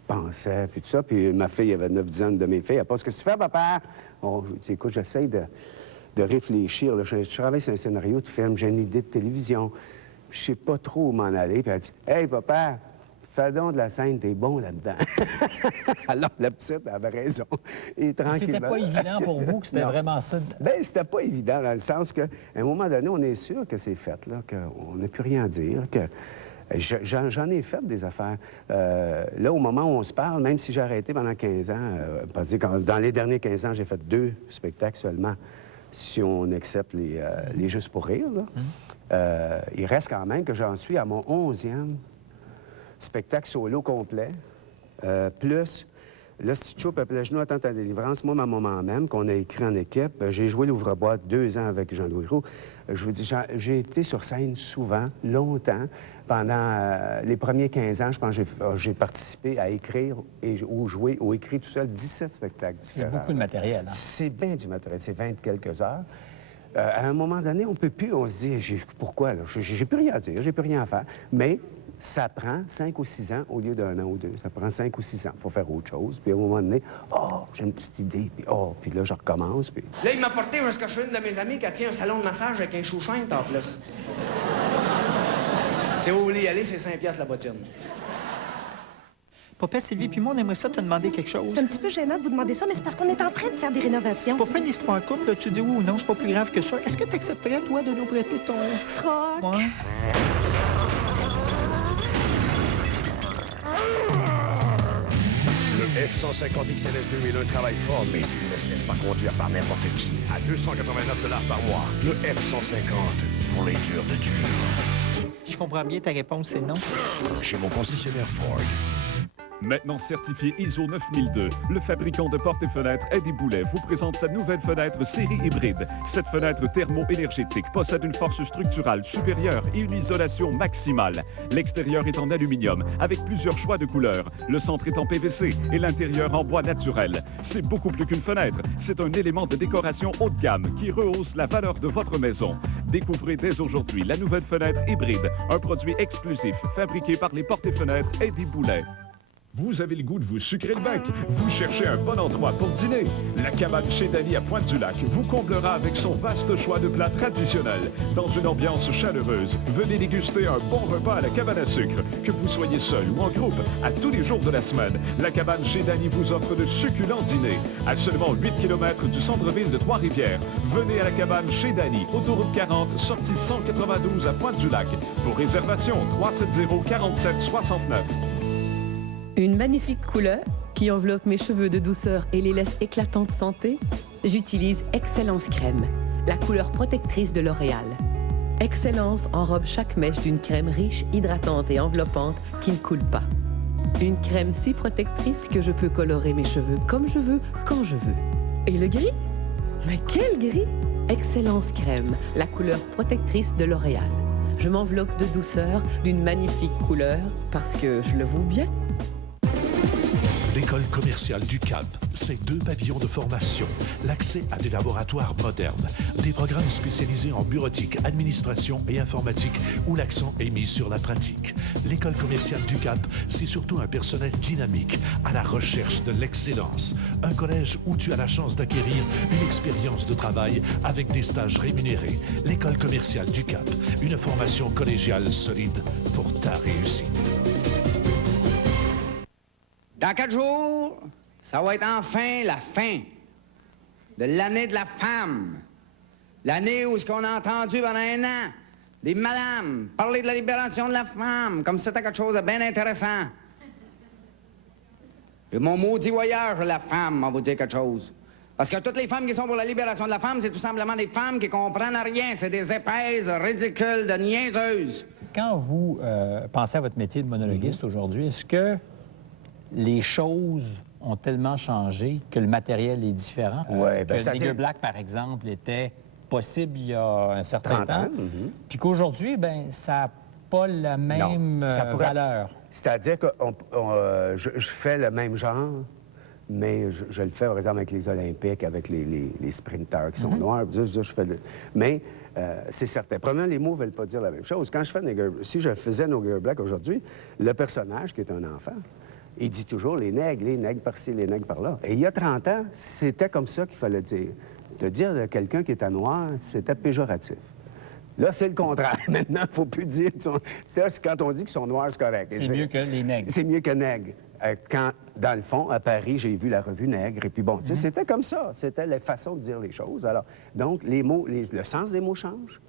pensais, puis tout ça. Puis ma fille avait 9-10 ans de mes filles. Elle pas, ce que tu fais, papa? Oh, je dis, écoute, j'essaie de réfléchir. Là. Je travaille sur un scénario de film, j'ai une idée de télévision. Je sais pas trop où m'en aller. Puis elle dit, hey, papa, fais donc de la scène, t'es bon là-dedans. Alors, la petite avait raison. Et tranquillement... C'était pas évident pour vous que c'était vraiment ça? Bien, c'était pas évident, dans le sens qu'à un moment donné, on est sûr que c'est fait, là, qu'on n'a plus rien à dire, que... J'en ai fait des affaires. Là, au moment où on se parle, même si j'ai arrêté pendant 15 ans, dans les derniers 15 ans, j'ai fait 2 spectacles seulement, si on accepte les Juste pour rire, là. Il reste quand même que j'en suis à mon 11e spectacle solo complet, plus le Stitch-Up appelait le genou à ta délivrance. Moi, ma maman même, qu'on a écrit en équipe, j'ai joué l'ouvre-boîte 2 ans avec Jean-Louis Roux. Je vous dis, j'ai été sur scène souvent, longtemps. Pendant les premiers 15 ans, je pense que j'ai participé à écrire ou jouer ou écrire tout seul 17 spectacles différents. C'est beaucoup de matériel. Hein? C'est bien du matériel. C'est 20 quelques heures. À un moment donné, on peut plus. On se dit, pourquoi, là? J'ai plus rien à dire, j'ai plus rien à faire. Mais ça prend 5 ou 6 ans au lieu d'1 an ou 2. Ça prend 5 ou 6 ans. Il faut faire autre chose. Puis à un moment donné, j'ai une petite idée. Puis là, je recommence. Puis... Là, il m'a porté jusqu'à chez une de mes amies qui tient un salon de massage avec un chouchante en plus. Si vous voulez y aller, c'est 5 piastres la bottine. Papa, Sylvie, puis moi, on aimerait ça te demander quelque chose. C'est un petit peu gênant de vous demander ça, mais c'est parce qu'on est en train de faire des rénovations. Pour faire une histoire courte, là, tu dis oui ou non, c'est pas plus grave que ça. Est-ce que tu accepterais, toi, de nous prêter ton... Troc? Ouais. Le F-150 XLS 2001 travaille fort, mais il ne se laisse pas conduire par n'importe qui. À $289 par mois. Le F-150, pour les durs de dur. comprends bien, ta réponse, c'est non. Chez mon concessionnaire Ford. Maintenant certifié ISO 9002, le fabricant de portes et fenêtres Eddie Boulet vous présente sa nouvelle fenêtre série hybride. Cette fenêtre thermo-énergétique possède une force structurale supérieure et une isolation maximale. L'extérieur est en aluminium avec plusieurs choix de couleurs. Le centre est en PVC et l'intérieur en bois naturel. C'est beaucoup plus qu'une fenêtre, c'est un élément de décoration haut de gamme qui rehausse la valeur de votre maison. Découvrez dès aujourd'hui la nouvelle fenêtre hybride, un produit exclusif fabriqué par les portes et fenêtres Eddie Boulet. Vous avez le goût de vous sucrer le bec. Vous cherchez un bon endroit pour dîner. La cabane chez Dany à Pointe-du-Lac vous comblera avec son vaste choix de plats traditionnels. Dans une ambiance chaleureuse, venez déguster un bon repas à la cabane à sucre. Que vous soyez seul ou en groupe, à tous les jours de la semaine, la cabane chez Dany vous offre de succulents dîners. À seulement 8 km du centre-ville de Trois-Rivières, venez à la cabane chez Dany, autoroute 40, sortie 192 à Pointe-du-Lac. Pour réservation, 370-4769. Une magnifique couleur qui enveloppe mes cheveux de douceur et les laisse éclatants de santé? J'utilise Excellence Crème, la couleur protectrice de L'Oréal. Excellence enrobe chaque mèche d'une crème riche, hydratante et enveloppante qui ne coule pas. Une crème si protectrice que je peux colorer mes cheveux comme je veux, quand je veux. Et le gris? Mais quel gris? Excellence Crème, la couleur protectrice de L'Oréal. Je m'enveloppe de douceur, d'une magnifique couleur, parce que je le vaux bien. L'École commerciale du Cap, c'est 2 pavillons de formation, l'accès à des laboratoires modernes, des programmes spécialisés en bureautique, administration et informatique où l'accent est mis sur la pratique. L'École commerciale du Cap, c'est surtout un personnel dynamique, à la recherche de l'excellence. Un collège où tu as la chance d'acquérir une expérience de travail avec des stages rémunérés. L'École commerciale du Cap, une formation collégiale solide pour ta réussite. Dans 4 jours, ça va être enfin la fin de l'année de la femme. L'année où ce qu'on a entendu pendant 1 an, des madames parler de la libération de la femme, comme si c'était quelque chose de bien intéressant. Et mon maudit voyage de la femme, on va vous dire quelque chose. Parce que toutes les femmes qui sont pour la libération de la femme, c'est tout simplement des femmes qui comprennent rien. C'est des épaisses ridicules, de niaiseuses. Quand vous pensez à votre métier de monologuiste aujourd'hui, est-ce que les choses ont tellement changé que le matériel est différent? Oui, bien, que Nigger Black, par exemple, était possible il y a un certain temps. Puis qu'aujourd'hui, ben ça n'a pas la même valeur. C'est-à-dire que je fais le même genre, mais je le fais, par exemple, avec les Olympiques, avec les sprinteurs qui sont noirs. Mais c'est certain. Premièrement, les mots ne veulent pas dire la même chose. Quand je fais si je faisais Nigger Black aujourd'hui, le personnage, qui est un enfant, il dit toujours les nègres par-ci, les nègres par-là. Et il y a 30 ans, c'était comme ça qu'il fallait dire. De dire de quelqu'un qui était noir, c'était péjoratif. Là, c'est le contraire. Maintenant, il ne faut plus dire quand on dit qu'ils sont noirs, c'est correct. C'est mieux que les nègres. C'est mieux que nègres. Quand, dans le fond, à Paris, j'ai vu la revue Nègre, et puis bon, tu sais, c'était comme ça. C'était la façon de dire les choses. Alors, donc, les mots, le sens des mots change.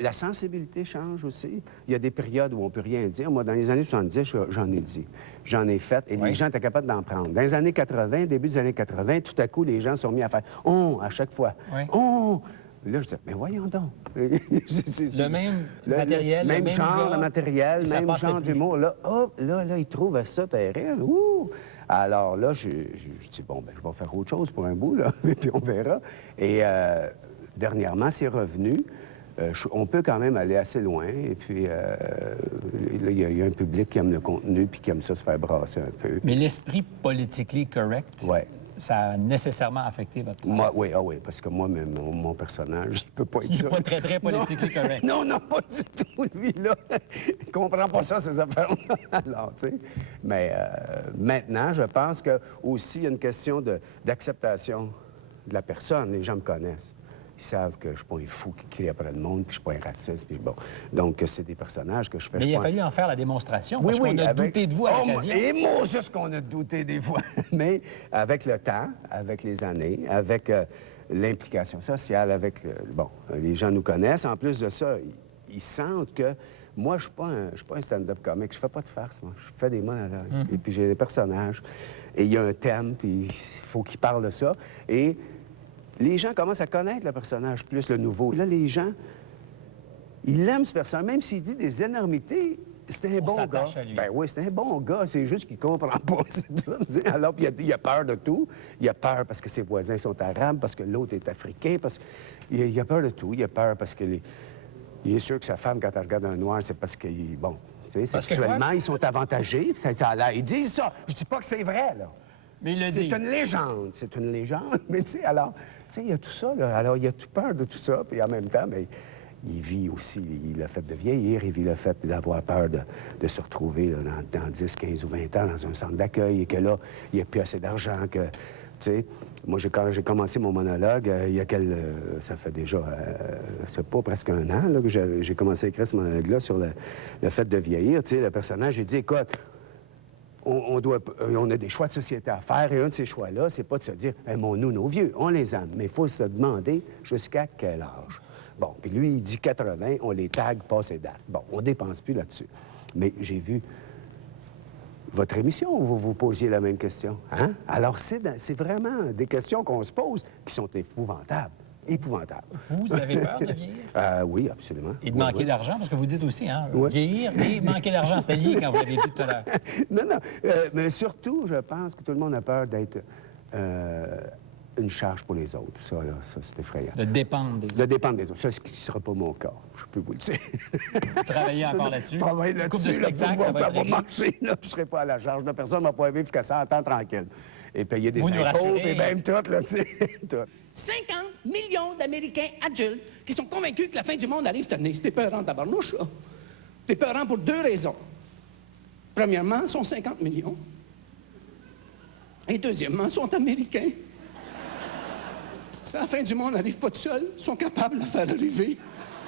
La sensibilité change aussi. Il y a des périodes où on ne peut rien dire. Moi, dans les années 70, j'en ai dit. J'en ai fait. Et les gens étaient capables d'en prendre. Dans les années 80, début des années 80, tout à coup, les gens sont mis à faire « on » à chaque fois. « On ». Là, je dis « mais voyons donc. » Le même matériel, même genre gars, de matériel, même genre d'humour. Là, hop, là, ils trouvent ça terrible. Ouh! Alors là, je dis « bon, ben, je vais faire autre chose pour un bout, là. » Et puis on verra. Et dernièrement, c'est revenu. On peut quand même aller assez loin. Et puis, il y a un public qui aime le contenu puis qui aime ça se faire brasser un peu. Mais l'esprit politically correct, ça a nécessairement affecté votre travail. Oui, parce que moi, mon personnage, il peut pas être ça. Il n'est pas très, très politically correct. Non, pas du tout, lui-là. Il comprend pas ça, ces affaires-là. Alors, tu sais. Mais maintenant, je pense que aussi, il y a une question d'acceptation de la personne. Les gens me connaissent. Ils savent que je ne suis pas un fou qui crie après le monde, puis je ne suis pas un raciste, puis bon. Donc, c'est des personnages que je fais. Mais il a fallu en faire la démonstration, parce qu'on a douté de vous à l'occasion. Et moi, c'est ce qu'on a douté des fois. Mais avec le temps, avec les années, avec l'implication sociale, avec les gens nous connaissent. En plus de ça, ils sentent que moi, je ne suis pas un stand-up comique. Je fais pas de farce, moi. Je fais des monologues. Et puis j'ai des personnages. Et il y a un thème, puis il faut qu'ils parlent de ça. Et les gens commencent à connaître le personnage plus, le nouveau. Là, les gens, Il aime ce personnage, même s'il dit des énormités. C'est un bon gars. Ben oui, c'est un bon gars. C'est juste qu'il comprend pas. Alors, puis il a peur de tout. Il a peur parce que ses voisins sont arabes, parce que l'autre est africain, parce qu'il a peur de tout. Il a peur parce que il est sûr que sa femme, quand elle regarde un noir, c'est parce qu'il... Bon, tu sais, sexuellement, ils sont avantagés. Ils disent ça. Je dis pas que c'est vrai, là. Mais il le dit. C'est une légende. C'est une légende. Mais tu sais, alors, il y a tout ça, là. Alors, il a tout peur de tout ça. Puis en même temps, mais il vit aussi, il a fait de vieillir, il vit le fait d'avoir peur de se retrouver là, dans 10, 15 ou 20 ans dans un centre d'accueil et que là, il n'y a plus assez d'argent, que, tu sais... Moi, quand j'ai commencé mon monologue, il y a ça fait déjà, c'est pas presque un an là, que j'ai commencé à écrire ce monologue-là sur le fait de vieillir. Tu sais, le personnage, il dit, écoute, on a des choix de société à faire et un de ces choix-là, c'est pas de se dire, aimons-nous nos vieux, on les aime, mais il faut se demander jusqu'à quel âge. Bon, puis lui, il dit 80, on les tague, passe et date. Bon, on dépense plus là-dessus. Mais j'ai vu votre émission où vous vous posiez la même question. Hein? Alors, c'est vraiment des questions qu'on se pose qui sont épouvantables. Épouvantables. Vous avez peur de vieillir? Oui, absolument. Et de manquer d'argent? Parce que vous dites aussi, hein, vieillir et manquer d'argent. C'était lié quand vous l'avez dit tout à l'heure. Non. Mais surtout, je pense que tout le monde a peur d'être une charge pour les autres. Ça, là, c'est effrayant. De dépendre des autres. De dépendre des autres. Ça, ce qui ne sera pas mon cas. Je peux vous le dire. Vous travaillez encore là-dessus? Travailler là-dessus. Coupe de spectacle, ça va marcher. Là, je ne serai pas à la charge de personne. Ne va pas vivre jusqu'à 100 ans tranquille. Et payer des impôts, et même tout, là, tu sais. 50 millions d'Américains adultes qui sont convaincus que la fin du monde arrive cette année. C'est épeurant, tabarnouche, ça. C'est épeurant pour deux raisons. Premièrement, ils sont 50 millions. Et deuxièmement, ils sont américains. Si la fin du monde n'arrive pas tout seul, ils sont capables de la faire arriver.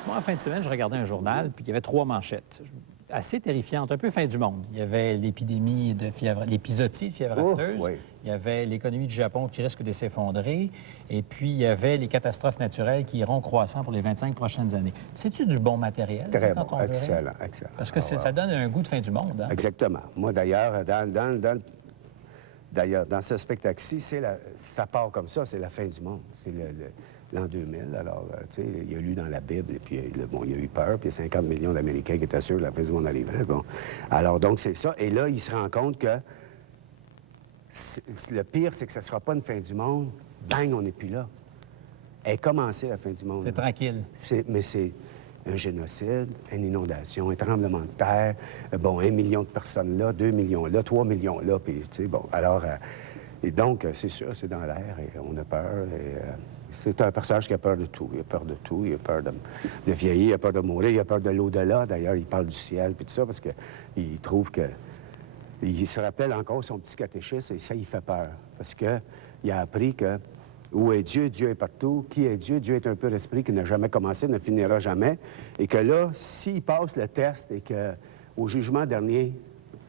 Moi, en fin de semaine, je regardais un journal, puis il y avait 3 manchettes. Assez terrifiantes, un peu fin du monde. Il y avait l'épidémie de fièvre, l'épizootie de fièvre afteuse. Oui. Il y avait l'économie du Japon qui risque de s'effondrer. Et puis, il y avait les catastrophes naturelles qui iront croissant pour les 25 prochaines années. C'est-tu du bon matériel? Très bon. Excellent, excellent. Parce que ça donne un goût de fin du monde. Hein? Exactement. Moi, d'ailleurs, dans ce spectacle-ci, ça part comme ça, c'est la fin du monde. C'est l'an 2000. Alors, tu sais, il a lu dans la Bible, et puis, bon, il a eu peur, puis il y a 50 millions d'Américains qui étaient sûrs que la fin du monde arriverait. Bon. Alors, donc, c'est ça. Et là, il se rend compte que le pire, c'est que ça ne sera pas une fin du monde. Bang, on n'est plus là. Elle est commencée, la fin du monde. C'est tranquille. Mais c'est un génocide, une inondation, un tremblement de terre, bon, 1 million de personnes là, 2 millions là, 3 millions là, puis, tu sais, bon, alors, et donc, c'est sûr, c'est dans l'air, et on a peur, et c'est un personnage qui a peur de tout, il a peur de tout, il a peur de vieillir, il a peur de mourir, il a peur de l'au-delà, d'ailleurs, il parle du ciel, puis tout ça, parce qu'il trouve que, il se rappelle encore son petit catéchisme, et ça, il fait peur, parce qu'il a appris que où est Dieu? Dieu est partout. Qui est Dieu? Dieu est un pur esprit qui n'a jamais commencé, ne finira jamais. Et que là, s'il passe le test et qu'au jugement dernier,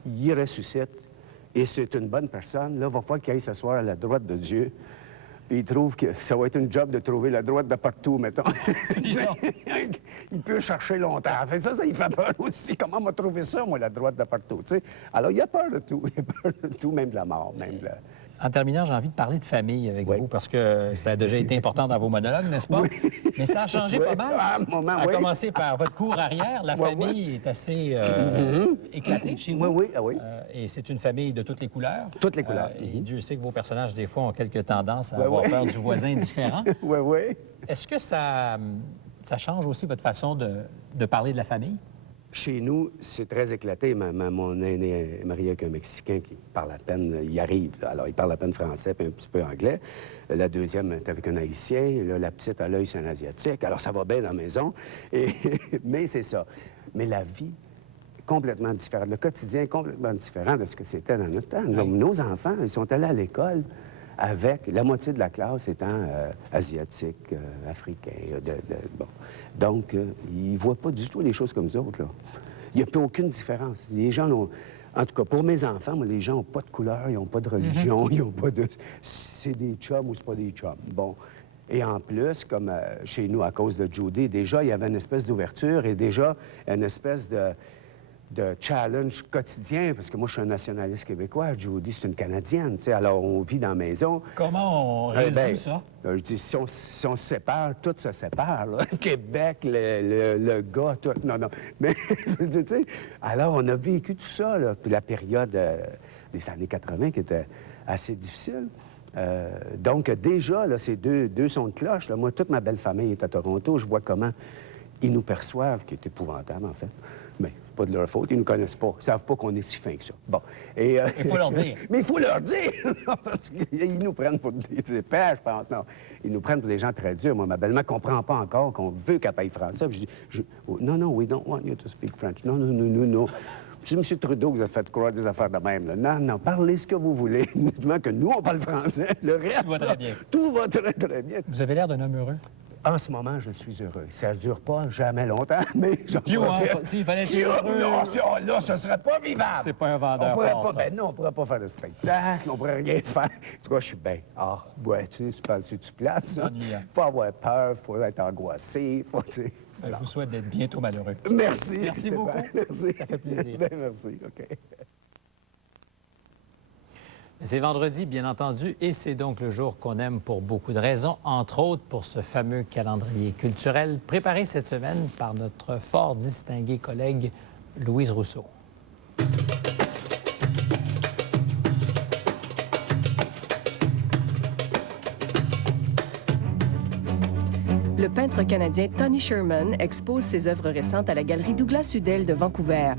il ressuscite, et c'est une bonne personne, là, il va falloir qu'il aille s'asseoir à la droite de Dieu. Puis il trouve que ça va être une job de trouver la droite de partout, mettons. Il peut chercher longtemps. Fait ça, il fait peur aussi. Comment m'a trouvé ça, moi, la droite de partout? T'sais? Alors, il a peur de tout. Il a peur de tout, même de la mort, même de la... En terminant, j'ai envie de parler de famille avec vous, parce que ça a déjà été important dans vos monologues, n'est-ce pas? Oui. Mais ça a changé pas mal. À un moment, à commencer par votre cour arrière. La famille est assez éclatée chez vous. Oui. Et c'est une famille de toutes les couleurs. Toutes les couleurs. Et Dieu sait que vos personnages, des fois, ont quelques tendances à avoir peur du voisin différent. Oui. Est-ce que ça change aussi votre façon de parler de la famille? Chez nous, c'est très éclaté. Mon aîné est marié avec un Mexicain qui parle à peine, il arrive. Là. Alors, il parle à peine français puis un petit peu anglais. La deuxième est avec un Haïtien. Là, la petite à l'œil, c'est un Asiatique. Alors, ça va bien dans la maison. Mais c'est ça. Mais la vie est complètement différente. Le quotidien est complètement différent de ce que c'était dans notre temps. Donc, nos enfants, ils sont allés à l'école avec la moitié de la classe étant asiatique, africain. Bon. Donc, ils ne voient pas du tout les choses comme les autres. Là. Il n'y a plus aucune différence. Les gens n'ont... En tout cas, pour mes enfants, moi, les gens n'ont pas de couleur, ils n'ont pas de religion, ils n'ont pas de... C'est des chums ou c'est pas des chums. Bon. Et en plus, comme chez nous, à cause de Judy, déjà, il y avait une espèce d'ouverture et déjà une espèce de... de challenge quotidien, parce que moi, je suis un nationaliste québécois, Jody, c'est une Canadienne, tu sais, alors on vit dans la maison. Comment on résout ça? Je dis, si on se sépare, tout se sépare, là. Québec, le gars, tout, non. Mais, tu sais, alors on a vécu tout ça, là, puis la période des années 80 qui était assez difficile. Donc, déjà, là, ces deux sons de cloche, là, moi, toute ma belle famille est à Toronto, je vois comment ils nous perçoivent, qui est épouvantable, en fait. Mais pas de leur faute, ils ne nous connaissent pas. Ils ne savent pas qu'on est si fin que ça. Bon. Et, il faut leur dire. Mais il faut leur dire! Parce qu'ils nous prennent pour des épais, je pense. Non, ils nous prennent pour des gens très durs. Moi, ma belle-mère ne comprend pas encore qu'on veut qu'elle paye français. Puis je dis, non, we don't want you to speak French. Non. C'est M. Trudeau qui vous a fait croire des affaires de même. Là. Non, parlez ce que vous voulez. Uniquement que nous, on parle français. Le reste, tout va très bien. Tout va très, très bien. Vous avez l'air d'un homme heureux. En ce moment, je suis heureux. Ça ne dure pas jamais longtemps, mais j'en profite. S'il fallait être heureux... Non, là, ce serait pas vivable. C'est pas un vendeur fort, ça. Non, on pourrait pas faire de spectacle, on pourrait rien faire. Tu vois, je suis bien. Ah, ouais, tu penses que tu places, ça? Il faut avoir peur, il faut être angoissé, faut, tu sais... Je vous souhaite d'être bientôt malheureux. Merci. Merci beaucoup. Merci. Ça fait plaisir. Merci, OK. C'est vendredi, bien entendu, et c'est donc le jour qu'on aime pour beaucoup de raisons, entre autres pour ce fameux calendrier culturel préparé cette semaine par notre fort distingué collègue Louise Rousseau. Le peintre canadien Tony Sherman expose ses œuvres récentes à la galerie Douglas Udell de Vancouver.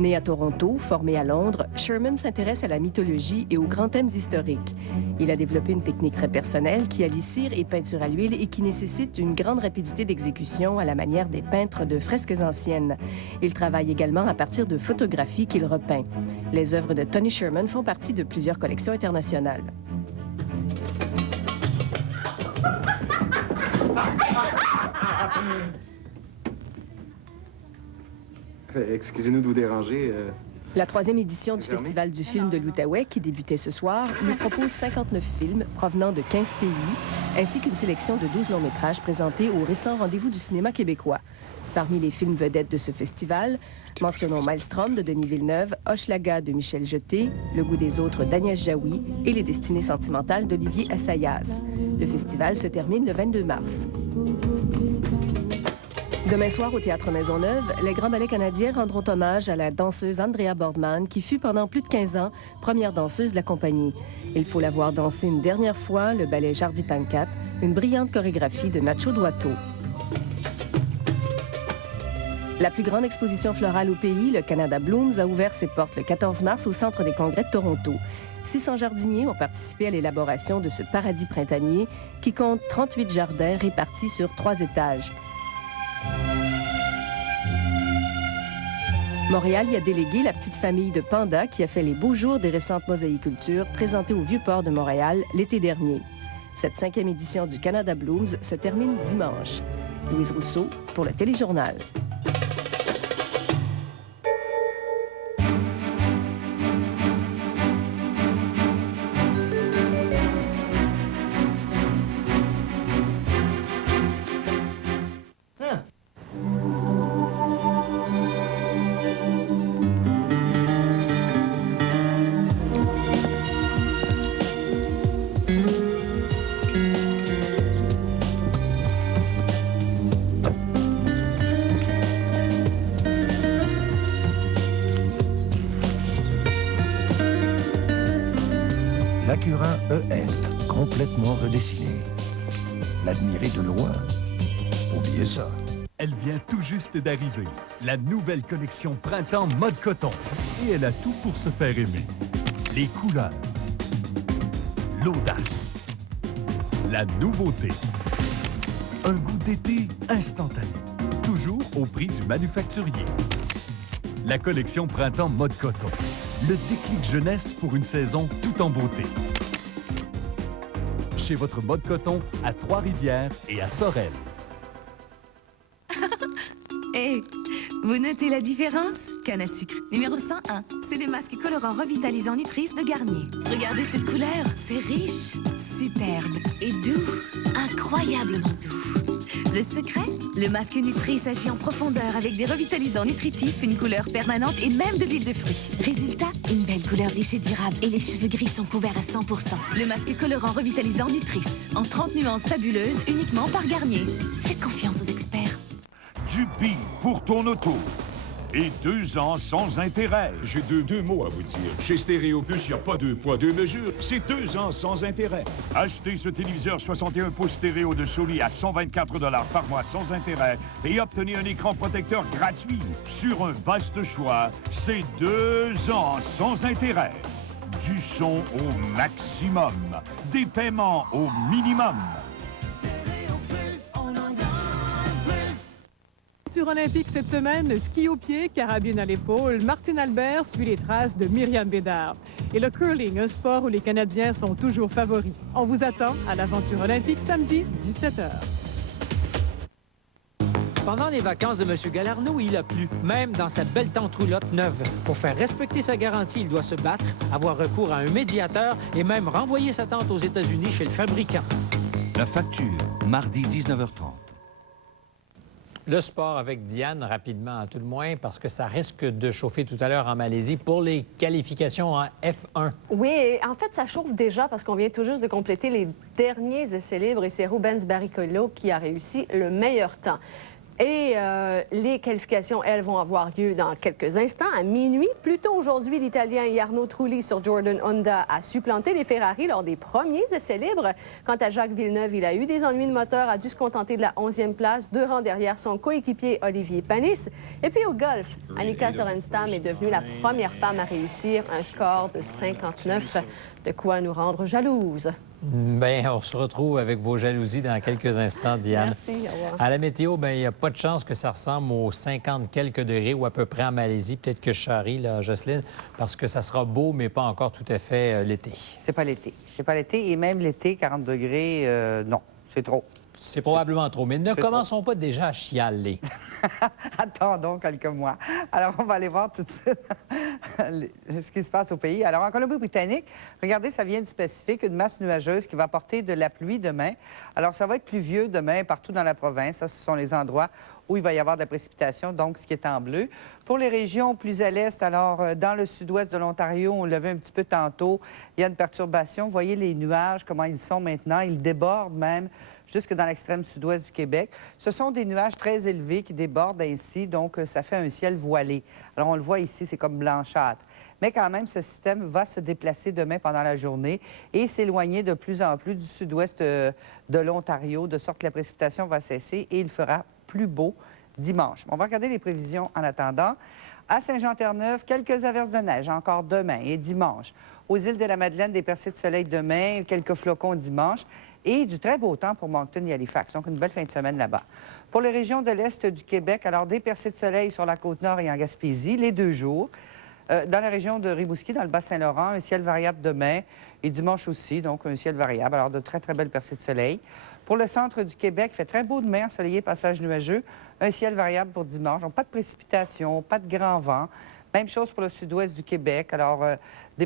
Né à Toronto, formé à Londres, Sherman s'intéresse à la mythologie et aux grands thèmes historiques. Il a développé une technique très personnelle qui allie cire et peinture à l'huile et qui nécessite une grande rapidité d'exécution à la manière des peintres de fresques anciennes. Il travaille également à partir de photographies qu'il repeint. Les œuvres de Tony Sherman font partie de plusieurs collections internationales. Excusez-nous de vous déranger. La 3e édition du Festival du film de l'Outaouais, qui débutait ce soir, nous propose 59 films provenant de 15 pays, ainsi qu'une sélection de 12 longs-métrages présentés au récent rendez-vous du cinéma québécois. Parmi les films vedettes de ce festival, mentionnons Maelstrom de Denis Villeneuve, Hochelaga de Michel Jeté, Le goût des autres d'Agnès Jaoui et Les destinées sentimentales d'Olivier Assayas. Le festival se termine le 22 mars. Demain soir, au Théâtre Maisonneuve, les Grands Ballets canadiens rendront hommage à la danseuse Andrea Boardman, qui fut pendant plus de 15 ans première danseuse de la compagnie. Il faut la voir danser une dernière fois le ballet Jardi Tancat, une brillante chorégraphie de Nacho Duato. La plus grande exposition florale au pays, le Canada Blooms, a ouvert ses portes le 14 mars au Centre des congrès de Toronto. 600 jardiniers ont participé à l'élaboration de ce paradis printanier qui compte 38 jardins répartis sur 3 étages. Montréal y a délégué la petite famille de Panda qui a fait les beaux jours des récentes mosaïcultures présentées au Vieux-Port de Montréal l'été dernier. Cette 5e édition du Canada Blooms se termine dimanche. Louise Rousseau pour le Téléjournal. L'Acurin EL, complètement redessiné. L'admirer de loin, oubliez ça. Elle vient tout juste d'arriver, la nouvelle collection Printemps mode coton. Et elle a tout pour se faire aimer. Les couleurs, l'audace, la nouveauté, un goût d'été instantané, toujours au prix du manufacturier. La collection Printemps mode coton, le déclic jeunesse pour une saison tout en beauté. Chez votre mode coton à Trois-Rivières et à Sorel. Hé, Vous notez la différence? Canne à sucre. Numéro 101. C'est le masque colorant revitalisant Nutrice de Garnier. Regardez cette couleur. C'est riche, superbe et doux. Incroyablement doux. Le secret? Le masque Nutrice agit en profondeur avec des revitalisants nutritifs, une couleur permanente et même de l'huile de fruits. Résultat, une belle couleur riche et durable et les cheveux gris sont couverts à 100%. Le masque colorant revitalisant Nutrice. En 30 nuances fabuleuses, uniquement par Garnier. Faites confiance aux experts. Du BI pour ton auto. Et 2 ans sans intérêt. J'ai deux mots à vous dire. Chez Stéréopus, il n'y a pas 2 poids, 2 mesures. C'est 2 ans sans intérêt. Achetez ce téléviseur 61 pouces stéréo de Sony à 124 $ par mois sans intérêt et obtenez un écran protecteur gratuit sur un vaste choix. C'est 2 ans sans intérêt. Du son au maximum. Des paiements au minimum. Sur Olympique cette semaine, le ski au pied, carabine à l'épaule, Martine Albert suit les traces de Myriam Bédard. Et le curling, un sport où les Canadiens sont toujours favoris. On vous attend à l'aventure olympique samedi, 17h. Pendant les vacances de M. Galarneau, il a plu, même dans sa belle tente roulotte neuve. Pour faire respecter sa garantie, il doit se battre, avoir recours à un médiateur et même renvoyer sa tente aux États-Unis chez le fabricant. La facture, mardi 19h30. Le sport avec Diane, rapidement à tout le moins, parce que ça risque de chauffer tout à l'heure en Malaisie pour les qualifications en F1. Oui, en fait, ça chauffe déjà parce qu'on vient tout juste de compléter les derniers essais libres et c'est Rubens Barrichello qui a réussi le meilleur temps. Et les qualifications, elles, vont avoir lieu dans quelques instants, à minuit. Plus tôt aujourd'hui, l'Italien Jarno Trulli sur Jordan Honda a supplanté les Ferrari lors des premiers essais libres. Quant à Jacques Villeneuve, il a eu des ennuis de moteur, a dû se contenter de la 11e place, 2 rangs derrière son coéquipier Olivier Panis. Et puis au golf, Annika Sorenstam est devenue la première femme à réussir un score de 59, de quoi nous rendre jalouses. Bien, on se retrouve avec vos jalousies dans quelques instants, Diane. Merci, au revoir. À la météo, bien, il n'y a pas de chance que ça ressemble aux 50 quelques degrés ou à peu près en Malaisie. Peut-être que je charrie, là, Jocelyne, parce que ça sera beau, mais pas encore tout à fait l'été. C'est pas l'été. C'est pas l'été. Et même l'été, 40 degrés, non, c'est trop. C'est probablement trop. Mais ne commençons pas déjà à chialer. Attendons quelques mois. Alors, on va aller voir tout de suite ce qui se passe au pays. Alors, en Colombie-Britannique, regardez, ça vient du Pacifique, une masse nuageuse qui va apporter de la pluie demain. Alors, ça va être pluvieux demain partout dans la province. Ça, ce sont les endroits où il va y avoir de la précipitation, donc ce qui est en bleu. Pour les régions plus à l'est, alors, dans le sud-ouest de l'Ontario, on l'a vu un petit peu tantôt, il y a une perturbation. Vous voyez les nuages, comment ils sont maintenant. Ils débordent même jusque dans l'extrême sud-ouest du Québec. Ce sont des nuages très élevés qui débordent ainsi, donc ça fait un ciel voilé. Alors, on le voit ici, c'est comme blanchâtre. Mais quand même, ce système va se déplacer demain pendant la journée et s'éloigner de plus en plus du sud-ouest de l'Ontario, de sorte que la précipitation va cesser et il fera plus beau dimanche. On va regarder les prévisions en attendant. À Saint-Jean-Terre-Neuve, quelques averses de neige encore demain et dimanche. Aux îles de la Madeleine, des percées de soleil demain, quelques flocons dimanche et du très beau temps pour Moncton et Halifax. Donc, une belle fin de semaine là-bas. Pour les régions de l'Est du Québec, alors des percées de soleil sur la Côte-Nord et en Gaspésie, les 2 jours. Dans la région de Rimouski, dans le Bas-Saint-Laurent, un ciel variable demain et dimanche aussi, donc un ciel variable. Alors, de très, très belles percées de soleil. Pour le centre du Québec, il fait très beau demain, ensoleillé, passage nuageux. Un ciel variable pour dimanche. Donc, pas de précipitation, pas de grand vent. Même chose pour le sud-ouest du Québec. Alors, des